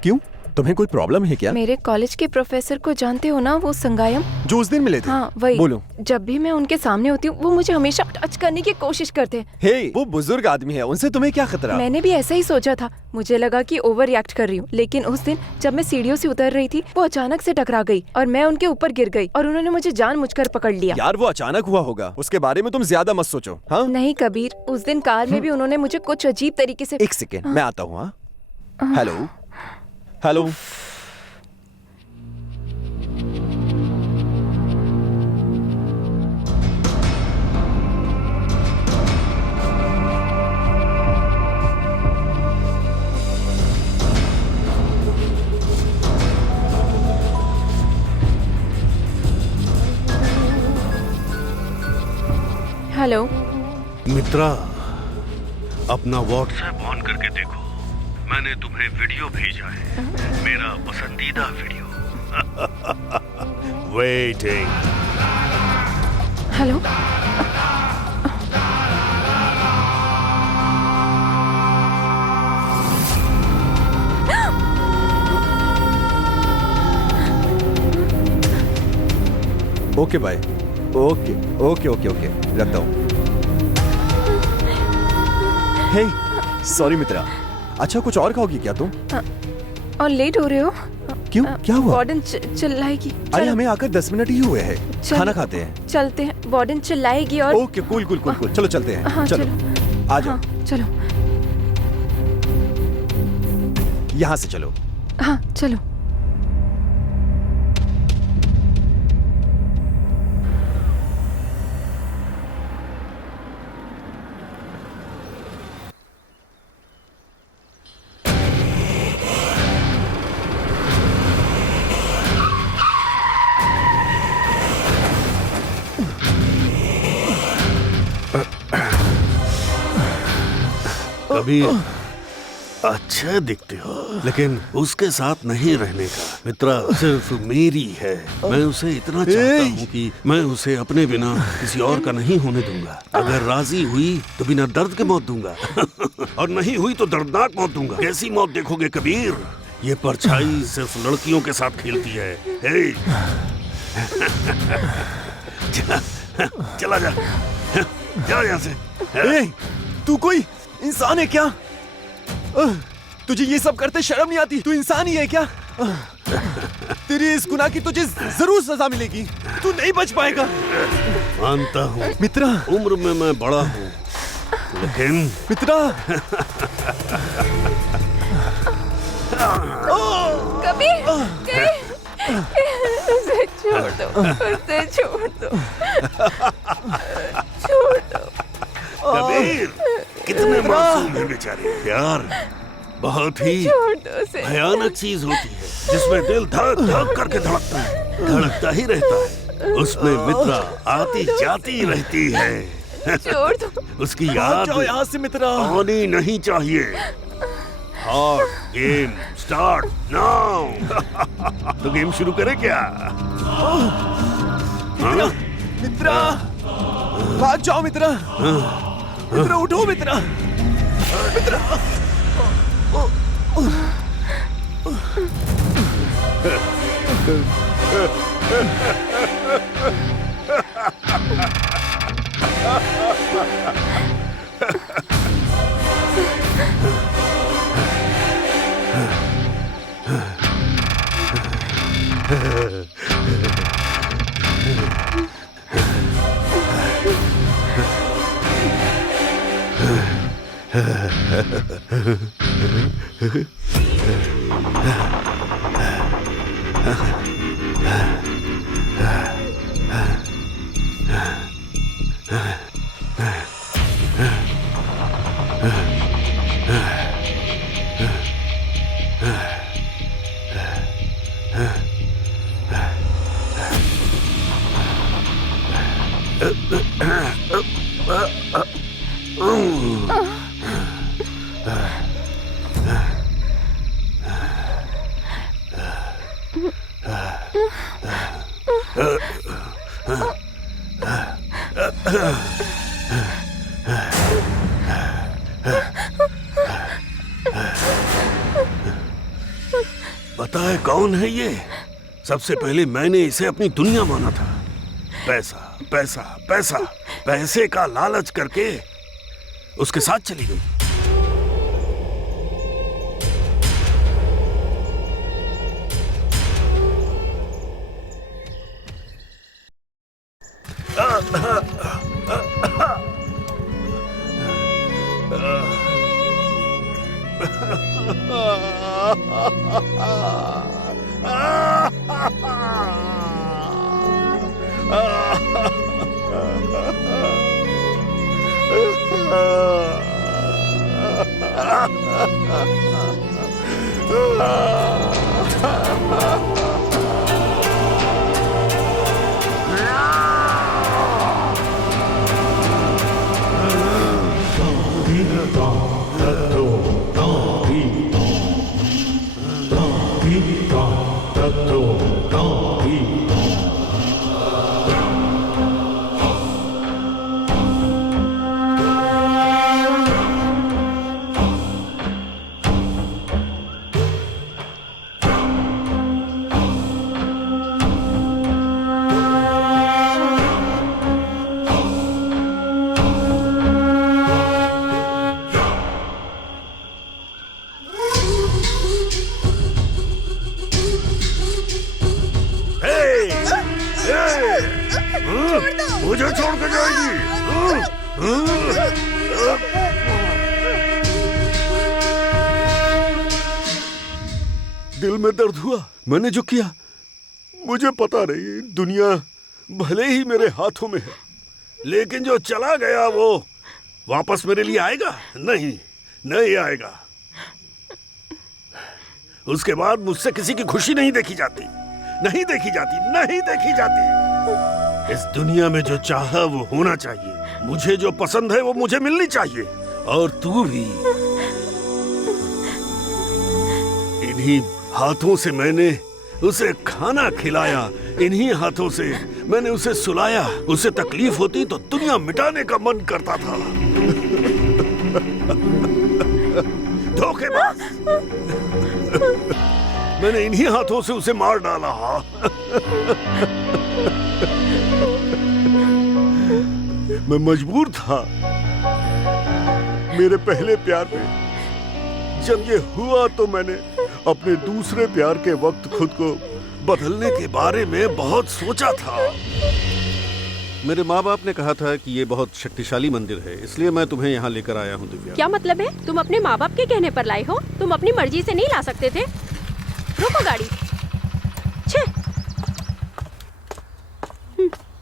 क्यों? तुम्हें कोई प्रॉब्लम है क्या? मेरे कॉलेज के प्रोफेसर को जानते हो ना, वो संगायम, जो उस दिन मिले थे? हाँ वही। बोलो। जब भी मैं उनके सामने होती हूँ वो मुझे हमेशा टच करने की कोशिश करते हैं। हे, वो बुजुर्ग आदमी है, उनसे तुम्हें क्या खतरा? मैंने भी ऐसा ही सोचा था, मुझे लगा कि ओवर रिएक्ट कर रही हूँ, लेकिन उस दिन जब मैं सीढ़ियों से उतर रही थी वो अचानक से टकरा गई और मैं उनके ऊपर गिर गई और उन्होंने मुझे जानबूझकर पकड़ लिया। यार वो अचानक हुआ होगा, उसके बारे में तुम ज्यादा मत सोचो। हाँ? नहीं कबीर, उस दिन कार में भी उन्होंने मुझे कुछ अजीब तरीके से। एक सेकेंड, मैं आता हूँ। हाँ, हेलो हेलो। हेलो मित्रा, अपना व्हाट्सएप ऑन करके देखो, मैंने तुम्हें वीडियो भेजा है, मेरा पसंदीदा video. Waiting. Hello. Okay bye. Okay okay okay okay, रखता हूँ। Hey, sorry Mitra. अच्छा, कुछ और खाओगी क्या तुम? और लेट हो रहे हो? क्यों, क्या हुआ? वार्डन चिल्लाएगी। अरे हमें आकर 10 मिनट ही हुए हैं, खाना खाते हैं। चलते हैं, वार्डन चिल्लाएगी और। Okay, cool cool cool cool, चलो चलते हैं। हाँ, चलो आ जाओ। हाँ, चलो। यहाँ से चलो। हाँ चलो। कबीर, अच्छे दिखते हो, लेकिन उसके साथ नहीं रहने का। मित्रा सिर्फ मेरी है, मैं उसे इतना चाहता हूँ कि मैं उसे अपने बिना किसी और का नहीं होने दूंगा। अगर राजी हुई तो बिना दर्द के मौत दूंगा और नहीं हुई तो दर्दनाक मौत दूंगा। कैसी मौत देखोगे कबीर? ये परछाई सिर्फ लड़कियों के साथ खेलती है। हे! चला जा, जा यहाँ से। ए, तू कोई इंसान है क्या? तुझे ये सब करते शर्म नहीं आती? तू इंसान ही है क्या? तेरी इस गुनाह की तुझे जरूर सजा मिलेगी। तू नहीं बच पाएगा। मानता हूँ मित्रा, उम्र में मैं बड़ा हूँ, लेकिन मित्रा कबीर, उसे छोड़ दो, उसे छोड़ दो, छोड़ दो। कबीर, कितने मासूम हैं बेचारे। प्यार बहुत ही भयानक चीज होती है, जिसमें दिल धड़क धड़क करके धड़कता ही रहता है। उसमें मित्रा आती जाती रहती है। छोड़ दो। उसकी याद यहाँ से मित्रा आनी नहीं चाहिए। Hard game start now. तो गेम शुरू करें क्या? मित्रा, भाग जाओ मित्रा। मित्रा उठो मित्रा। मित्रा पता है कौन है ये? सबसे पहले मैंने इसे अपनी दुनिया माना था। पैसा पैसा पैसा, पैसे का लालच करके उसके साथ चली गई। मुझे छोड़ के जाएगी। दिल में दर्द हुआ मैंने जो किया। मुझे पता नहीं, दुनिया भले ही मेरे हाथों में है, लेकिन जो चला गया वो वापस मेरे लिए आएगा? नहीं, नहीं आएगा। उसके बाद मुझसे किसी की खुशी नहीं देखी जाती, नहीं देखी जाती, नहीं देखी जाती। इस दुनिया में जो चाहा वो होना चाहिए। मुझे जो पसंद है वो मुझे मिलनी चाहिए, और तू भी। इन्हीं हाथों से मैंने उसे खाना खिलाया, इन्हीं हाथों से मैंने उसे सुलाया। उसे तकलीफ होती तो दुनिया मिटाने का मन करता था। धोखेबाज। मैंने इन्हीं हाथों से उसे मार डाला। मैं मजबूर था मेरे पहले प्यार पे। जब ये हुआ तो मैंने अपने दूसरे प्यार के वक्त खुद को बदलने के बारे में बहुत सोचा था। मेरे माँ बाप ने कहा था कि ये बहुत शक्तिशाली मंदिर है, इसलिए मैं तुम्हें यहाँ लेकर आया हूँ दिव्या। क्या मतलब है? तुम अपने माँ बाप के कहने पर लाए हो? तुम अपनी मर्जी से नहीं ला सकते थे? रोको गाड़ी। छे।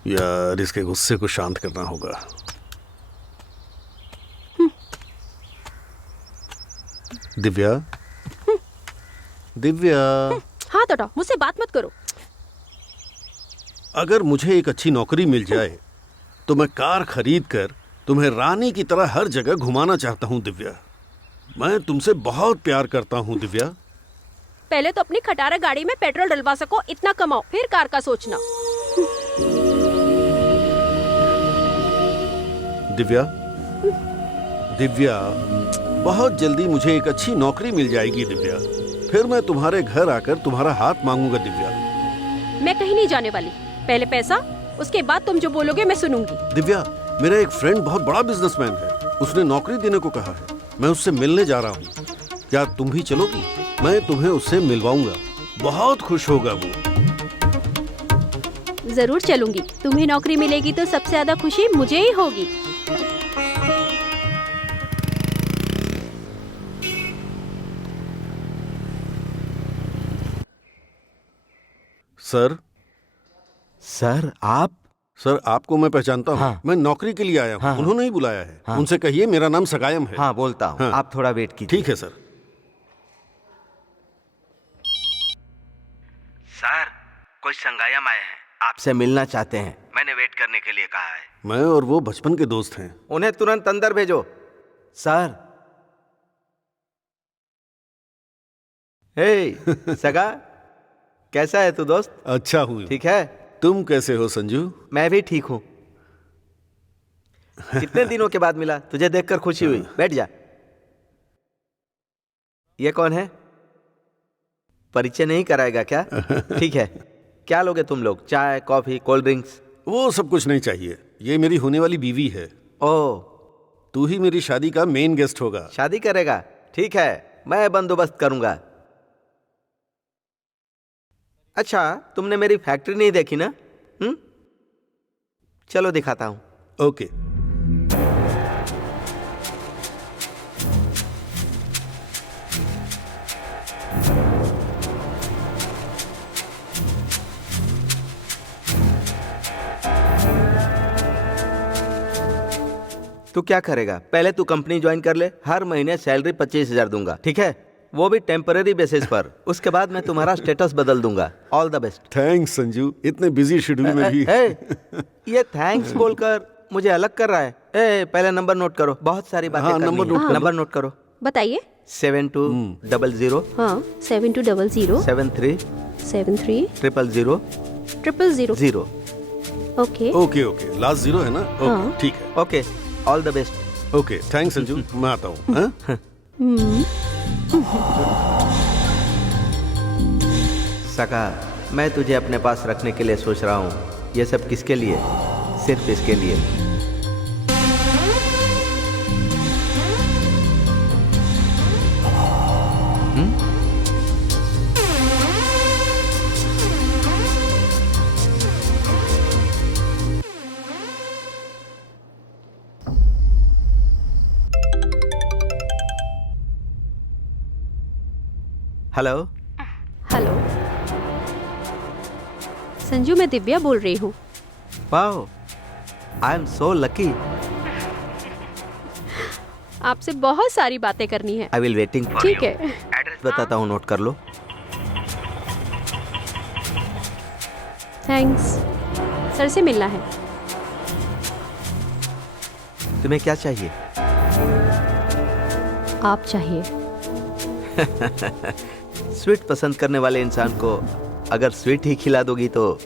यार, इसके गुस्से को शांत करना होगा। दिव्या, दिव्या, हाथ हटाओ, मुझसे बात मत करो। अगर मुझे एक अच्छी नौकरी मिल जाए तो मैं कार खरीद कर तुम्हें रानी की तरह हर जगह घुमाना चाहता हूँ दिव्या। मैं तुमसे बहुत प्यार करता हूँ दिव्या। पहले तो अपनी खटारा गाड़ी में पेट्रोल डलवा सको, इतना कमाओ, फिर कार का सोचना। दिव्या, दिव्या, बहुत जल्दी मुझे एक अच्छी नौकरी मिल जाएगी दिव्या। फिर मैं तुम्हारे घर आकर तुम्हारा हाथ मांगूंगा दिव्या। मैं कहीं नहीं जाने वाली। पहले पैसा, उसके बाद तुम जो बोलोगे मैं सुनूंगी। दिव्या, मेरा एक फ्रेंड बहुत बड़ा बिजनेसमैन है, उसने नौकरी देने को कहा है। मैं उससे मिलने जा रहा हूँ, क्या तुम भी चलोगी? मैं तुम्हें उससे मिलवाऊंगा, बहुत खुश होगा वो। जरूर चलूंगी। तुम्हें नौकरी मिलेगी तो सबसे ज्यादा खुशी मुझे ही होगी। सर, सर आप? सर, आपको मैं पहचानता हूँ। हाँ। मैं नौकरी के लिए आया हूँ। हाँ। उन्होंने ही बुलाया है। हाँ। उनसे कहिए मेरा नाम सगायम है। हाँ, बोलता हूँ। हाँ। आप थोड़ा वेट कीजिए। ठीक है सर। सर, कोई संगायम आए हैं, आपसे मिलना चाहते हैं। मैंने वेट करने के लिए कहा है। मैं और वो बचपन के दोस्त हैं। उन्हें तुरंत अंदर भेजो। सर। हे सगा, कैसा है तू दोस्त? अच्छा हूँ। ठीक है। तुम कैसे हो संजू? मैं भी ठीक हूँ। कितने दिनों के बाद मिला, तुझे देखकर खुशी हुई। बैठ जा। ये कौन है? परिचय नहीं कराएगा क्या? ठीक है। क्या लोगे तुम लोग? चाय, कॉफी, कोल्ड ड्रिंक्स? वो सब कुछ नहीं चाहिए। ये मेरी होने वाली बीवी है। ओह, तू ही मेरी शादी का मेन गेस्ट होगा। शादी करेगा? ठीक है, मैं बंदोबस्त करूंगा। अच्छा, तुमने मेरी फैक्ट्री नहीं देखी ना? चलो दिखाता हूं। ओके। तू क्या करेगा? पहले तू कंपनी ज्वाइन कर ले। हर महीने सैलरी 25,000 दूंगा, ठीक है? वो भी टेम्पररी बेसिस पर। उसके बाद मैं तुम्हारा स्टेटस बदल दूंगा। All the best. Thanks Sanju, इतने बिजी शेड्यूल में भी। ये थैंक्स बोलकर मुझे अलग कर रहा है। पहले नंबर नोट करो, बहुत सारी बातें करनी है। नंबर नोट करो। बताइए। 7200। हाँ, 7200 73 000 000। Okay okay okay, last zero है ना? ओके, ठीक है। Okay, all the best. Okay, thanks Sanju, मैं आता हूँ। सका, मैं तुझे अपने पास रखने के लिए सोच रहा हूँ। ये सब किसके लिए? सिर्फ इसके लिए। हेलो। हेलो संजू, मैं दिव्या बोल रही हूँ। Wow, I am so lucky. आपसे बहुत सारी बातें करनी है। आई विल वेटिंग फॉर ठीक यू। है। एड्रेस बताता हूँ, नोट कर लो। थैंक्स। सर से मिलना है। तुम्हें क्या चाहिए? आप चाहिए। स्वीट पसंद करने वाले इंसान को अगर स्वीट ही खिला दोगी तो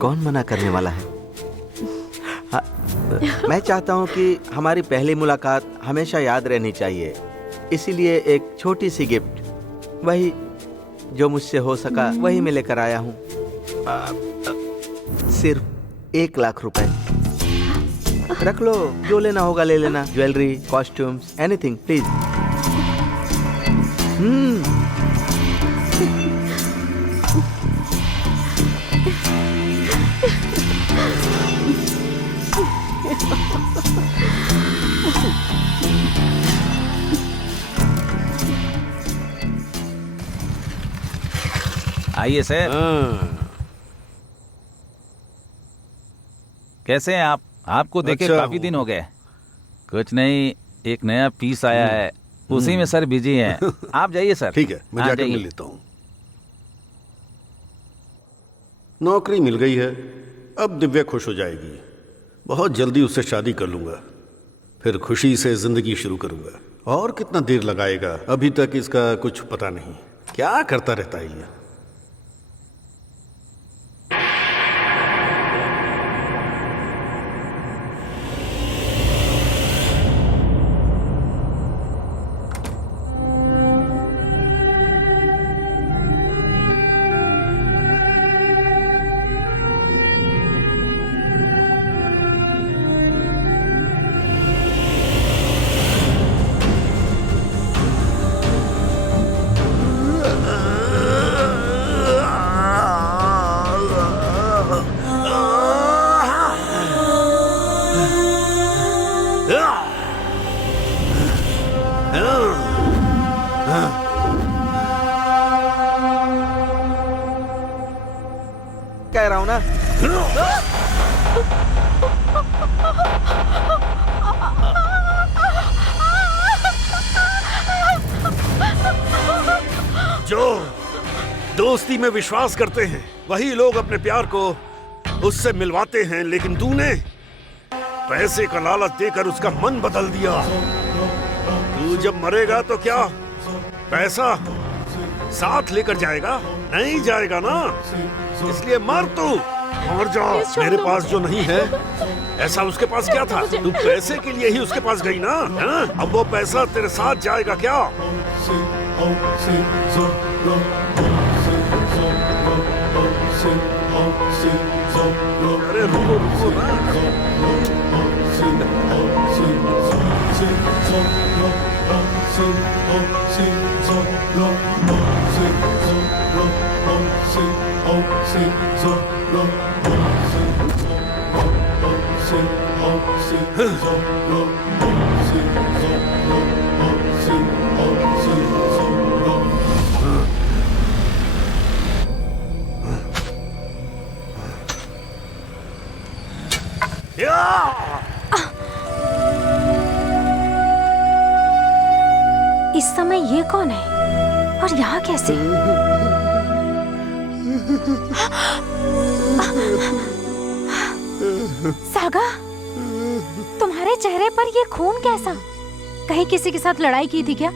कौन मना करने वाला है? मैं चाहता हूं कि हमारी पहली मुलाकात हमेशा याद रहनी चाहिए, इसीलिए एक छोटी सी गिफ्ट, वही जो मुझसे हो सका वही मैं लेकर आया हूँ। सिर्फ 1 लाख रुपए। रख लो, जो लेना होगा ले लेना। Jewellery, costumes, anything please. आइए सर। कैसे हैं आप? आपको देखे अच्छा काफी दिन हो गए। कुछ नहीं, एक नया पीस आया है, उसी में सर बिजी हैं। आप जाइए सर। ठीक है, मैं हाँ, जाकर जाइए। मिल लेता हूँ। नौकरी मिल गई है, अब दिव्या खुश हो जाएगी। बहुत जल्दी उससे शादी कर लूंगा, फिर खुशी से जिंदगी शुरू करूंगा। और कितना देर लगाएगा? अभी तक इसका कुछ पता नहीं, क्या करता रहता है ये। कह रहा हूं ना। जो दोस्ती में विश्वास करते हैं वही लोग अपने प्यार को उससे मिलवाते हैं, लेकिन तूने पैसे का लालच देकर उसका मन बदल दिया। तू जब मरेगा तो क्या पैसा साथ लेकर जाएगा? नहीं जाएगा ना, इसलिए मर तू। मर जा। मेरे पास जो नहीं है ऐसा उसके पास क्या था? तू पैसे के लिए ही उसके पास गई ना, है? अब वो पैसा तेरे साथ जाएगा क्या? अरे रुको रुको ना। इस समय ये कौन है और यहाँ कैसे? सागा, तुम्हारे चेहरे पर ये खून कैसा? कहीं किसी के साथ लड़ाई की थी क्या?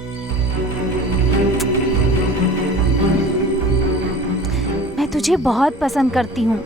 मैं तुझे बहुत पसंद करती हूँ।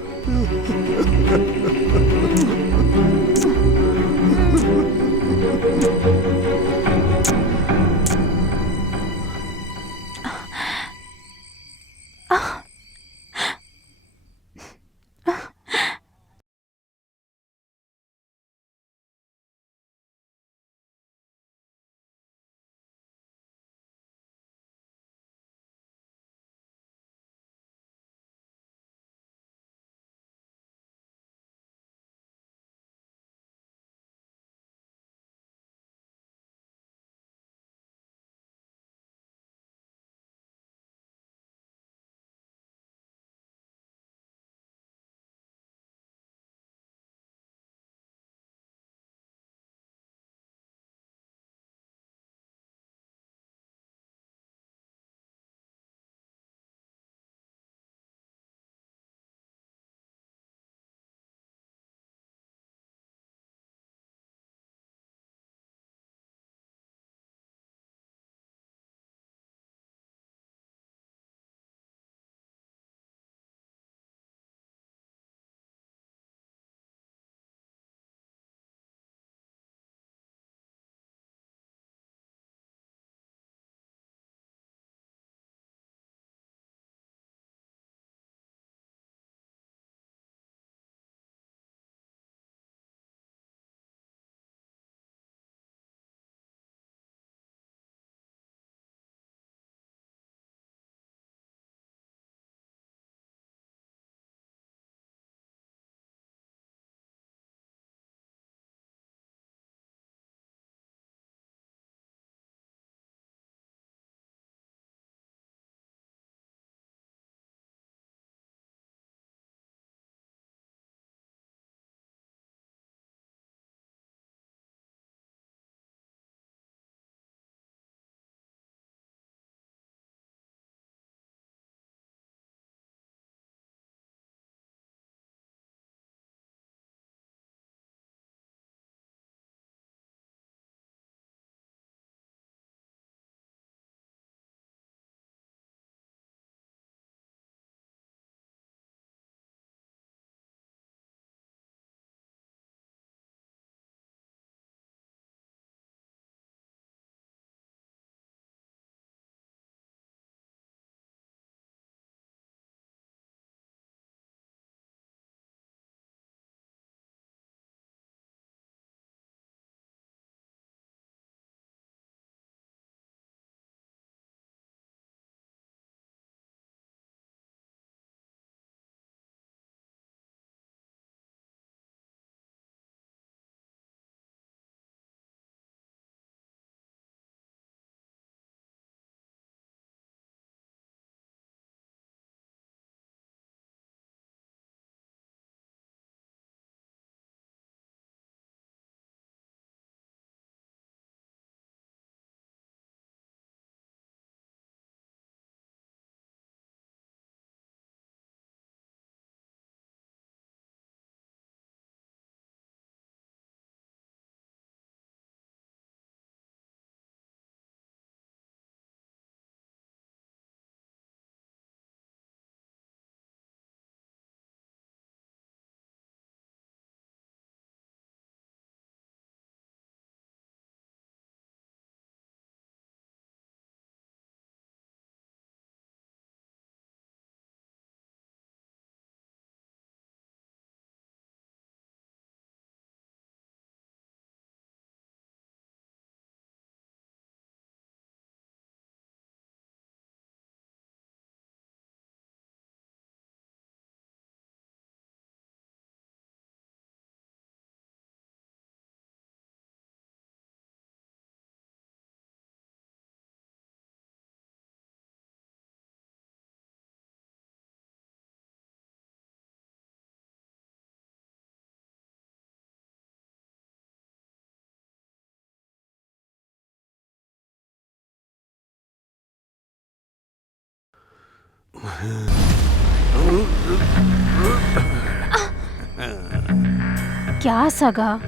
क्या सगा,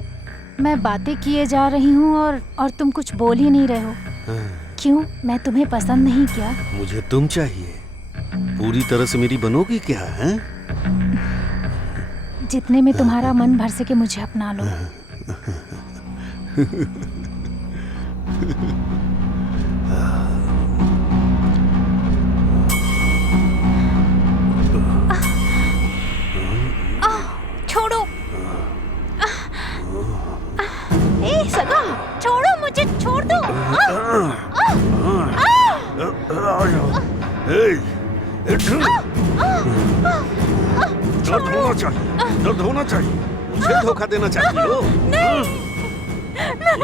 मैं बातें किए जा रही हूँ और तुम कुछ बोल ही नहीं रहे हो। क्यों, मैं तुम्हें पसंद नहीं क्या? मुझे तुम चाहिए, पूरी तरह से मेरी बनोगी क्या है? जितने में तुम्हारा मन भर सके मुझे अपना लो। छोड़ो, ए सगा, छोड़ो मुझे, छोड़ दो। दर्द होना चाहिए, दर्द होना चाहिए। मुझे धोखा देना चाहती हो?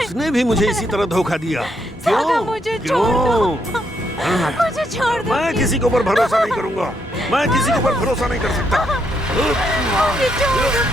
उसने भी मुझे इसी तरह धोखा दिया। क्यों? मुझे क्यों? मुझे छोड़ दो। मैं किसी के ऊपर भरोसा नहीं करूंगा, मैं किसी के ऊपर भरोसा नहीं कर सकता। मुझे छोड़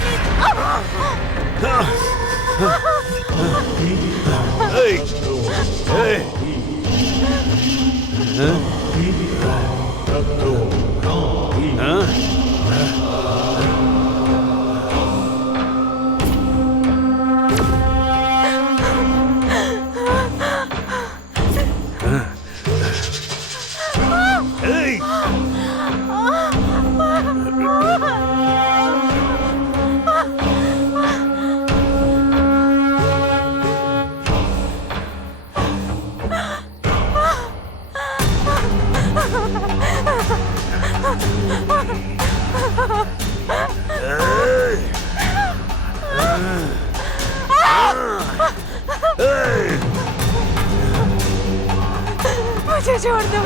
मुझे छोड़ दो।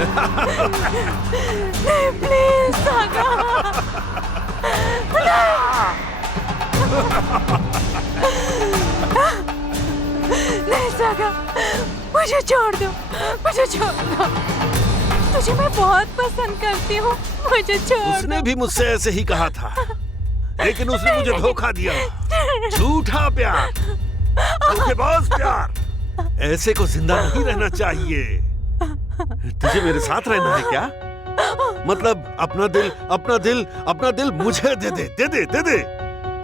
नहीं, प्लीज सागा। नहीं सागा, मुझे छोड़ दो, मुझे छोड़ दो। तुझे मैं बहुत पसंद करती हूँ, मुझे छोड़ दो। उसने भी मुझसे ऐसे ही कहा था, लेकिन उसने मुझे धोखा दिया। झूठा प्यार, धोखेबाज प्यार। ऐसे को जिंदा नहीं रहना चाहिए। तुझे मेरे साथ रहना है क्या? मतलब अपना दिल, अपना दिल, अपना दिल मुझे दे दे, दे दे, दे दे।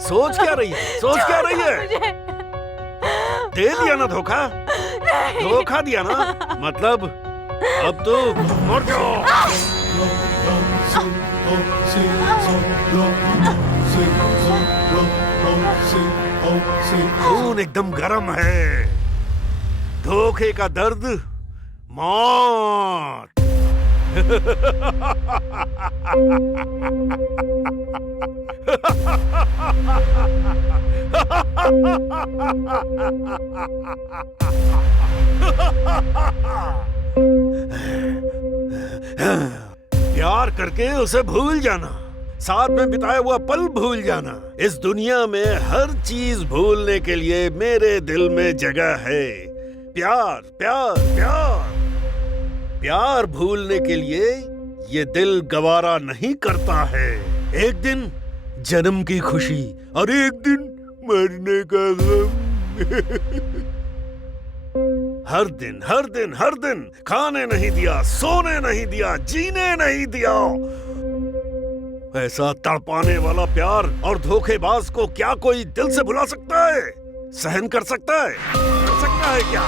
सोच क्या रही है, सोच क्या रही है? दे दिया ना धोखा, धोखा दिया ना, मतलब अब तो मर जाओ। खून एकदम गर्म है, धोखे का दर्द मौत। प्यार करके उसे भूल जाना, साथ में बिताया हुआ पल भूल जाना। इस दुनिया में हर चीज भूलने के लिए मेरे दिल में जगह है। प्यार, प्यार, प्यार, प्यार भूलने के लिए ये दिल गवारा नहीं करता है। एक दिन जन्म की खुशी और एक दिन मरने का गम। हर दिन, हर दिन, हर दिन खाने नहीं दिया, सोने नहीं दिया, जीने नहीं दिया। ऐसा तड़पाने वाला प्यार और धोखेबाज को क्या कोई दिल से भुला सकता है? सहन कर सकता है? कर सकता है क्या?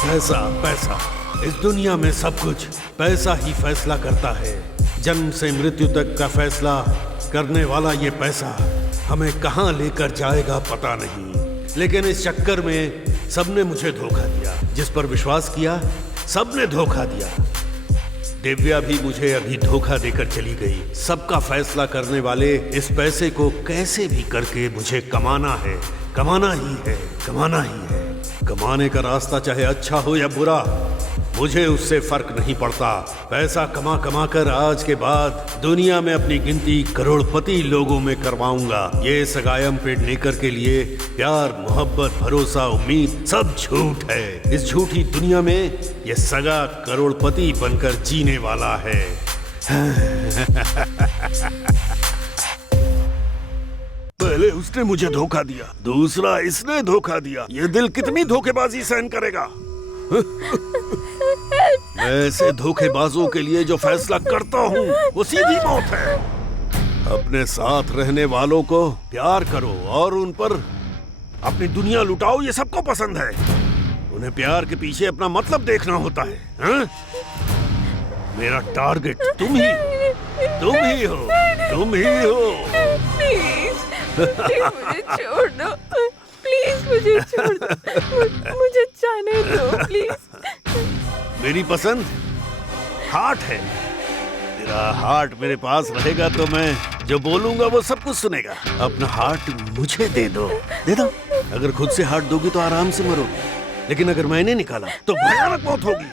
पैसा, पैसा, इस दुनिया में सब कुछ पैसा ही फैसला करता है। जन्म से मृत्यु तक का फैसला करने वाला ये पैसा हमें कहां लेकर जाएगा पता नहीं। लेकिन इस चक्कर में सबने मुझे धोखा दिया, जिस पर विश्वास किया सबने धोखा दिया। दिव्या भी मुझे अभी धोखा देकर चली गई। सबका फैसला करने वाले इस पैसे को कैसे भी करके मुझे कमाना है, कमाना ही है, कमाना ही है। कमाने का रास्ता चाहे अच्छा हो या बुरा, मुझे उससे फर्क नहीं पड़ता। पैसा कमा कमा कर आज के बाद दुनिया में अपनी गिनती करोड़पति लोगों में करवाऊंगा। ये सगायम पेडनेकर के लिए प्यार, मोहब्बत, भरोसा, उम्मीद सब झूठ है। इस झूठी दुनिया में ये सगा करोड़पति बनकर जीने वाला है। पहले उसने मुझे धोखा दिया, दूसरा इसने धोखा दिया। ये दिल कितनी धोखेबाजी सहन करेगा? मैं ऐसे धोखेबाजों के लिए जो फैसला करता हूँ वो सीधी मौत है। अपने साथ रहने वालों को प्यार करो और उन पर अपनी दुनिया लुटाओ, ये सबको पसंद है। उन्हें प्यार के पीछे अपना मतलब देखना होता है, हा? मेरा टारगेट तुम ही हो, तुम ही हो। मुझे छोड़ दो, प्लीज मुझे छोड़ दो, मुझे जाने दो प्लीज। मेरी पसंद हार्ट है। मेरा हार्ट मेरे पास रहेगा तो मैं जो बोलूंगा वो सब कुछ सुनेगा। अपना हार्ट मुझे दे दो, दे दो। अगर खुद से हार्ट दोगी तो आराम से मरोगी, लेकिन अगर मैंने निकाला तो भयानक मौत होगी।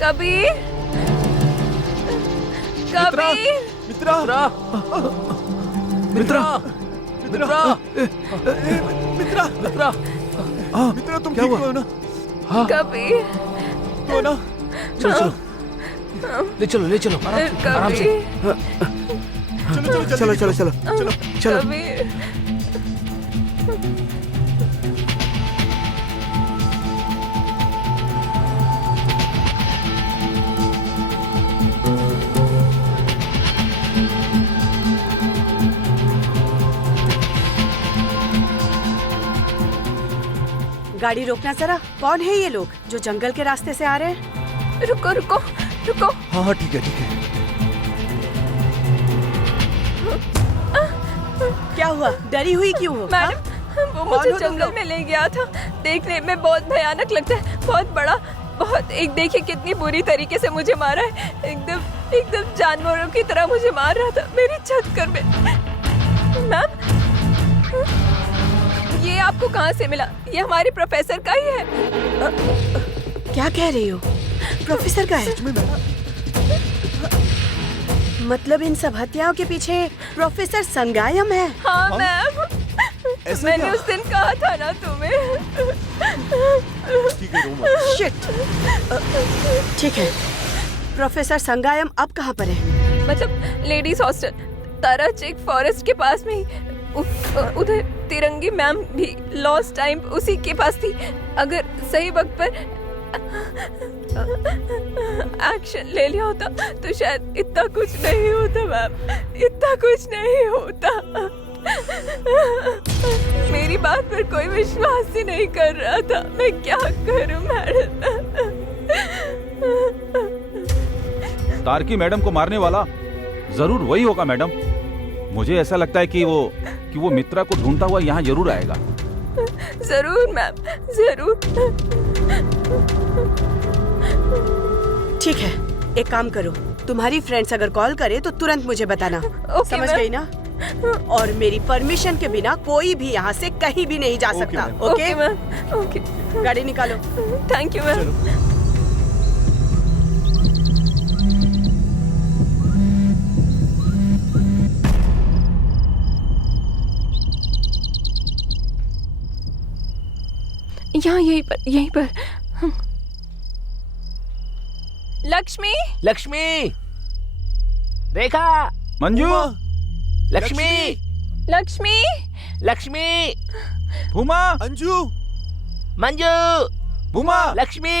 कबीर, कबीर, मित्रा, मित्रा, मित्रा, मित्रा, मित्रा, मित्रा, तुम ठीक हो ना? कबीर, तो ना? चलो चलो, ले चलो, आराम से। चलो चलो चलो चलो चलो। कबीर, गाड़ी रोकना जरा। कौन है ये लोग जो जंगल के रास्ते से आ रहे हैं? रुको रुको रुको। हाँ ठीक है ठीक है। क्या हुआ? डरी हुई क्यों हो? मैडम, वो मुझे जंगल में ले गया था। देखने में बहुत भयानक लगता है, बहुत बड़ा, बहुत। एक देखिए कितनी बुरी तरीके से मुझे मारा है। एकदम एकदम जानवरों की तरह मुझे मार रहा था मेरी छत कर में। मैम, ये आपको कहाँ से मिला? ये हमारे प्रोफेसर का ही है। क्या कह रही हो? प्रोफेसर का है? मतलब इन सब हत्याओं के पीछे प्रोफेसर संगायम है? हाँ मैम, मैंने उस दिन कहा था ना तुम्हें। शिट। ठीक है, प्रोफेसर संगायम अब कहाँ पर है? मतलब लेडीज हॉस्टल, ताराचेक फॉरेस्ट के पास में ही। उधर तिरंगी मैम भी लॉस्ट टाइम उसी के पास थी। अगर सही वक्त पर एक्शन ले लिया होता तो शायद इतना कुछ नहीं होता मैम, इतना कुछ नहीं होता। मेरी बात पर कोई विश्वास ही नहीं कर रहा था। मैं क्या करूं मैडम? तारकी मैडम को मारने वाला जरूर वही होगा मैडम। मुझे ऐसा लगता है कि वो मित्रा को ढूंढता हुआ यहाँ जरूर आएगा। जरूर मैम, जरूर। ठीक है, एक काम करो, तुम्हारी फ्रेंड्स अगर कॉल करे तो तुरंत मुझे बताना। समझ गई ना? और मेरी परमिशन के बिना कोई भी यहाँ से कहीं भी नहीं जा सकता। ओके? ओके। गाड़ी निकालो। Thank you ma'am. यहाँ यहीं पर लक्ष्मी। लक्ष्मी, रेखा, मंजू, लक्ष्मी, लक्ष्मी, लक्ष्मी, भूमा, अंजू, मंजू, भूमा, लक्ष्मी,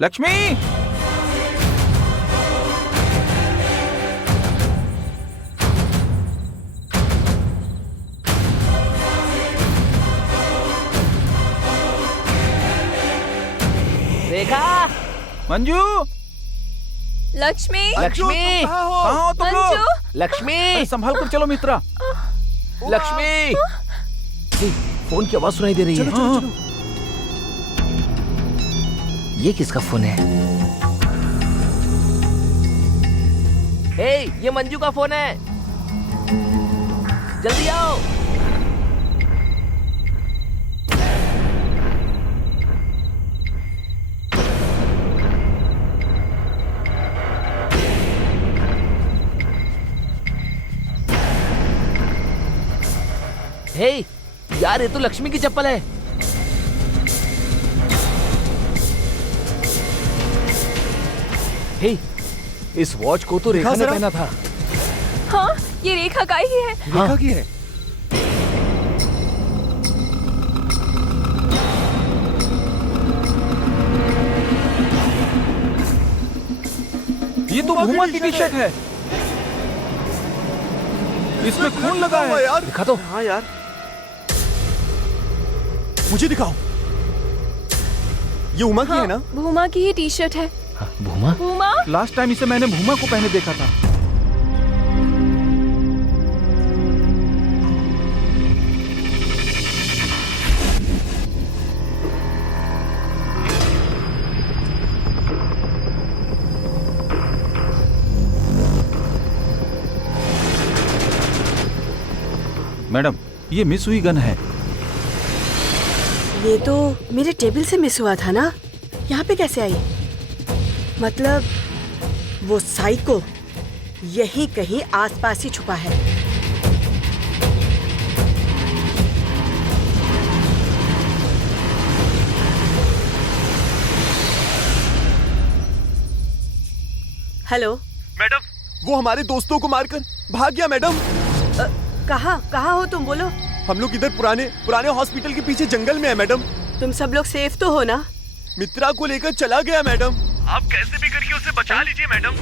लक्ष्मी। रेखा, मंजू, लक्ष्मी, लक्ष्मी, कहाँ हो तुम लोग? लक्ष्मी, अरे संभाल कर चलो मित्रा। लक्ष्मी। फोन की आवाज सुनाई दे रही है। ये किसका फोन है? हे, ये मंजू का फोन है। जल्दी आओ। हे यार, ये तो लक्ष्मी की चप्पल है। हे, इस वॉच को तो रेखा ने पहना था। हाँ, ये रेखा का ही है। रेखा की है। ये तो भूमा की टी शर्ट है। इसमें खून लगा है यार। दिखा दो। हाँ यार, मुझे दिखाओ। ये उमा की है ना? भूमा की ही टी शर्ट है। भूमा? भूमा? लास्ट टाइम इसे मैंने भूमा को पहने देखा था। मैडम, ये मिस हुई गन है। ये तो मेरे टेबल से मिस हुआ था ना, यहाँ पे कैसे आई? मतलब वो साइको यहीं कहीं आसपास ही छुपा है। हेलो मैडम, वो हमारे दोस्तों को मारकर भाग गया मैडम। कहाँ हो तुम? बोलो। हम लोग इधर पुराने हॉस्पिटल के पीछे जंगल में है मैडम। तुम सब लोग सेफ तो हो ना? मित्रा को लेकर चला गया मैडम। आप कैसे भी करके उसे बचा लीजिए मैडम।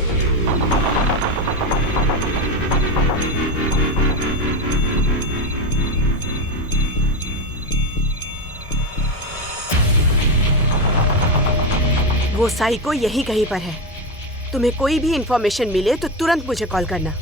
वो साइको यहीं कहीं पर है। तुम्हें कोई भी इंफॉर्मेशन मिले तो तुरंत मुझे कॉल करना।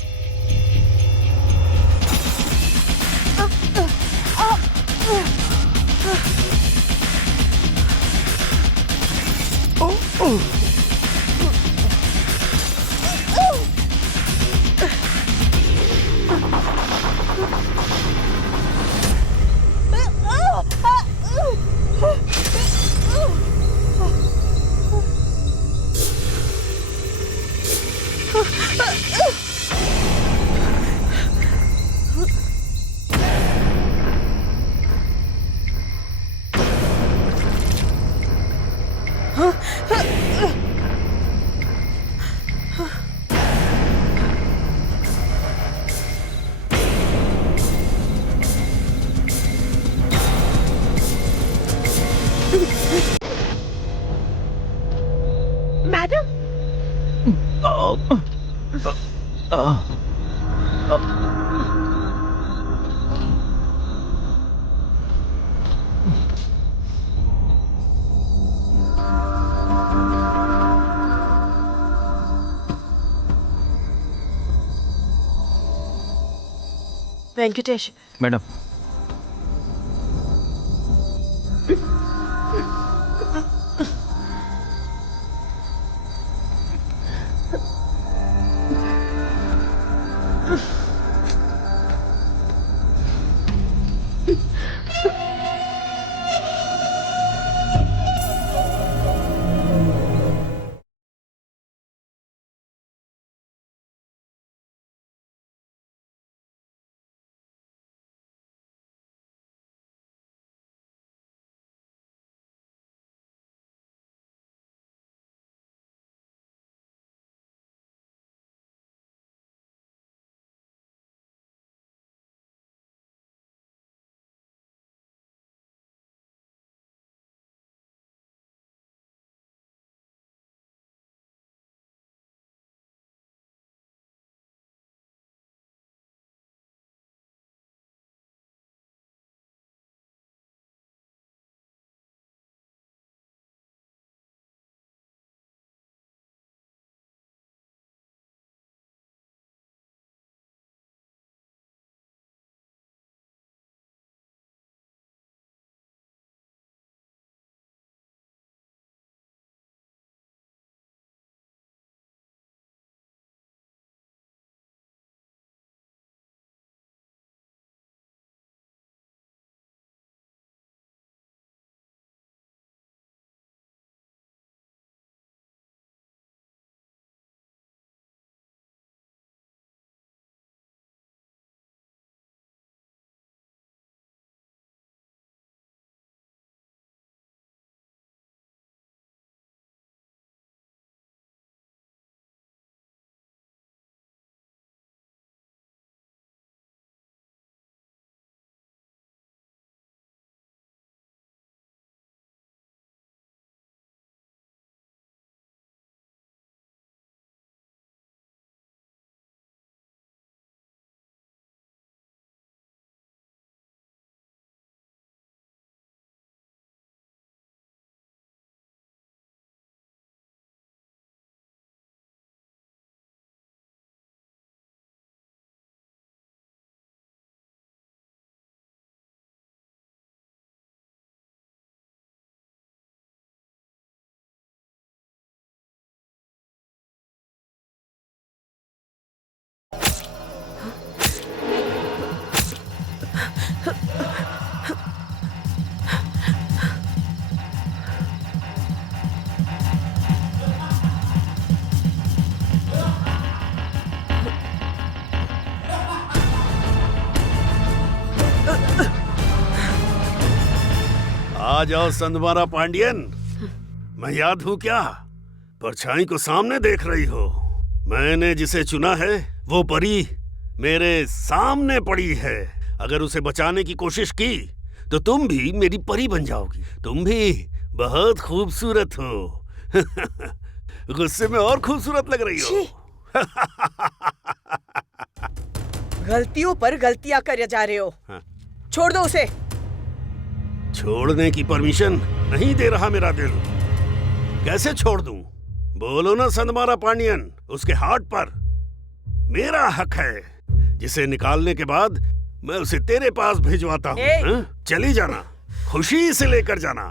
वेंकटेश, मैडम, आ जाओ संदमारा पांडियन। मैं याद हूँ क्या? परछाई को सामने देख रही हो। मैंने जिसे चुना है वो परी मेरे सामने पड़ी है। अगर उसे बचाने की कोशिश की तो तुम भी मेरी परी बन जाओगी। तुम भी बहुत खूबसूरत हो। गुस्से में और खूबसूरत लग रही हो। गलतियों पर गलतियां करे जा रहे हो। छोड़ दो उसे। छोड़ने की परमिशन नहीं दे रहा मेरा दिल। कैसे छोड़ दूं? बोलो ना संदमारा पांडियन। उसके हार्ट पर मेरा हक है, जिसे निकालने के बाद मैं उसे तेरे पास भिजवाता हूँ। चली जाना, खुशी से लेकर जाना।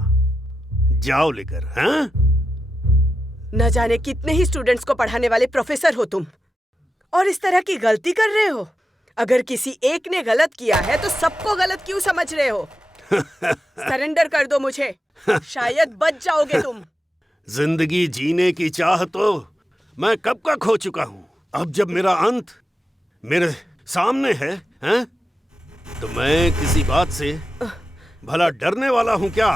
जाओ लेकर। हाँ? न जाने कितने ही स्टूडेंट्स को पढ़ाने वाले प्रोफेसर हो तुम, और इस तरह की गलती कर रहे हो। अगर किसी एक ने गलत किया है तो सबको गलत क्यों समझ रहे हो? सरेंडर कर दो मुझे, शायद बच जाओगे तुम। जिंदगी जीने की चाह तो मैं कब का खो चुका हूँ। अब जब मेरा अंत मेरे सामने है, तो मैं किसी बात से भला डरने वाला हूँ क्या?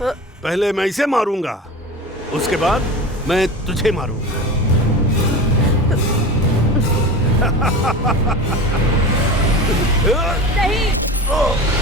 पहले मैं इसे मारूंगा, उसके बाद मैं तुझे मारूंगा। नहीं।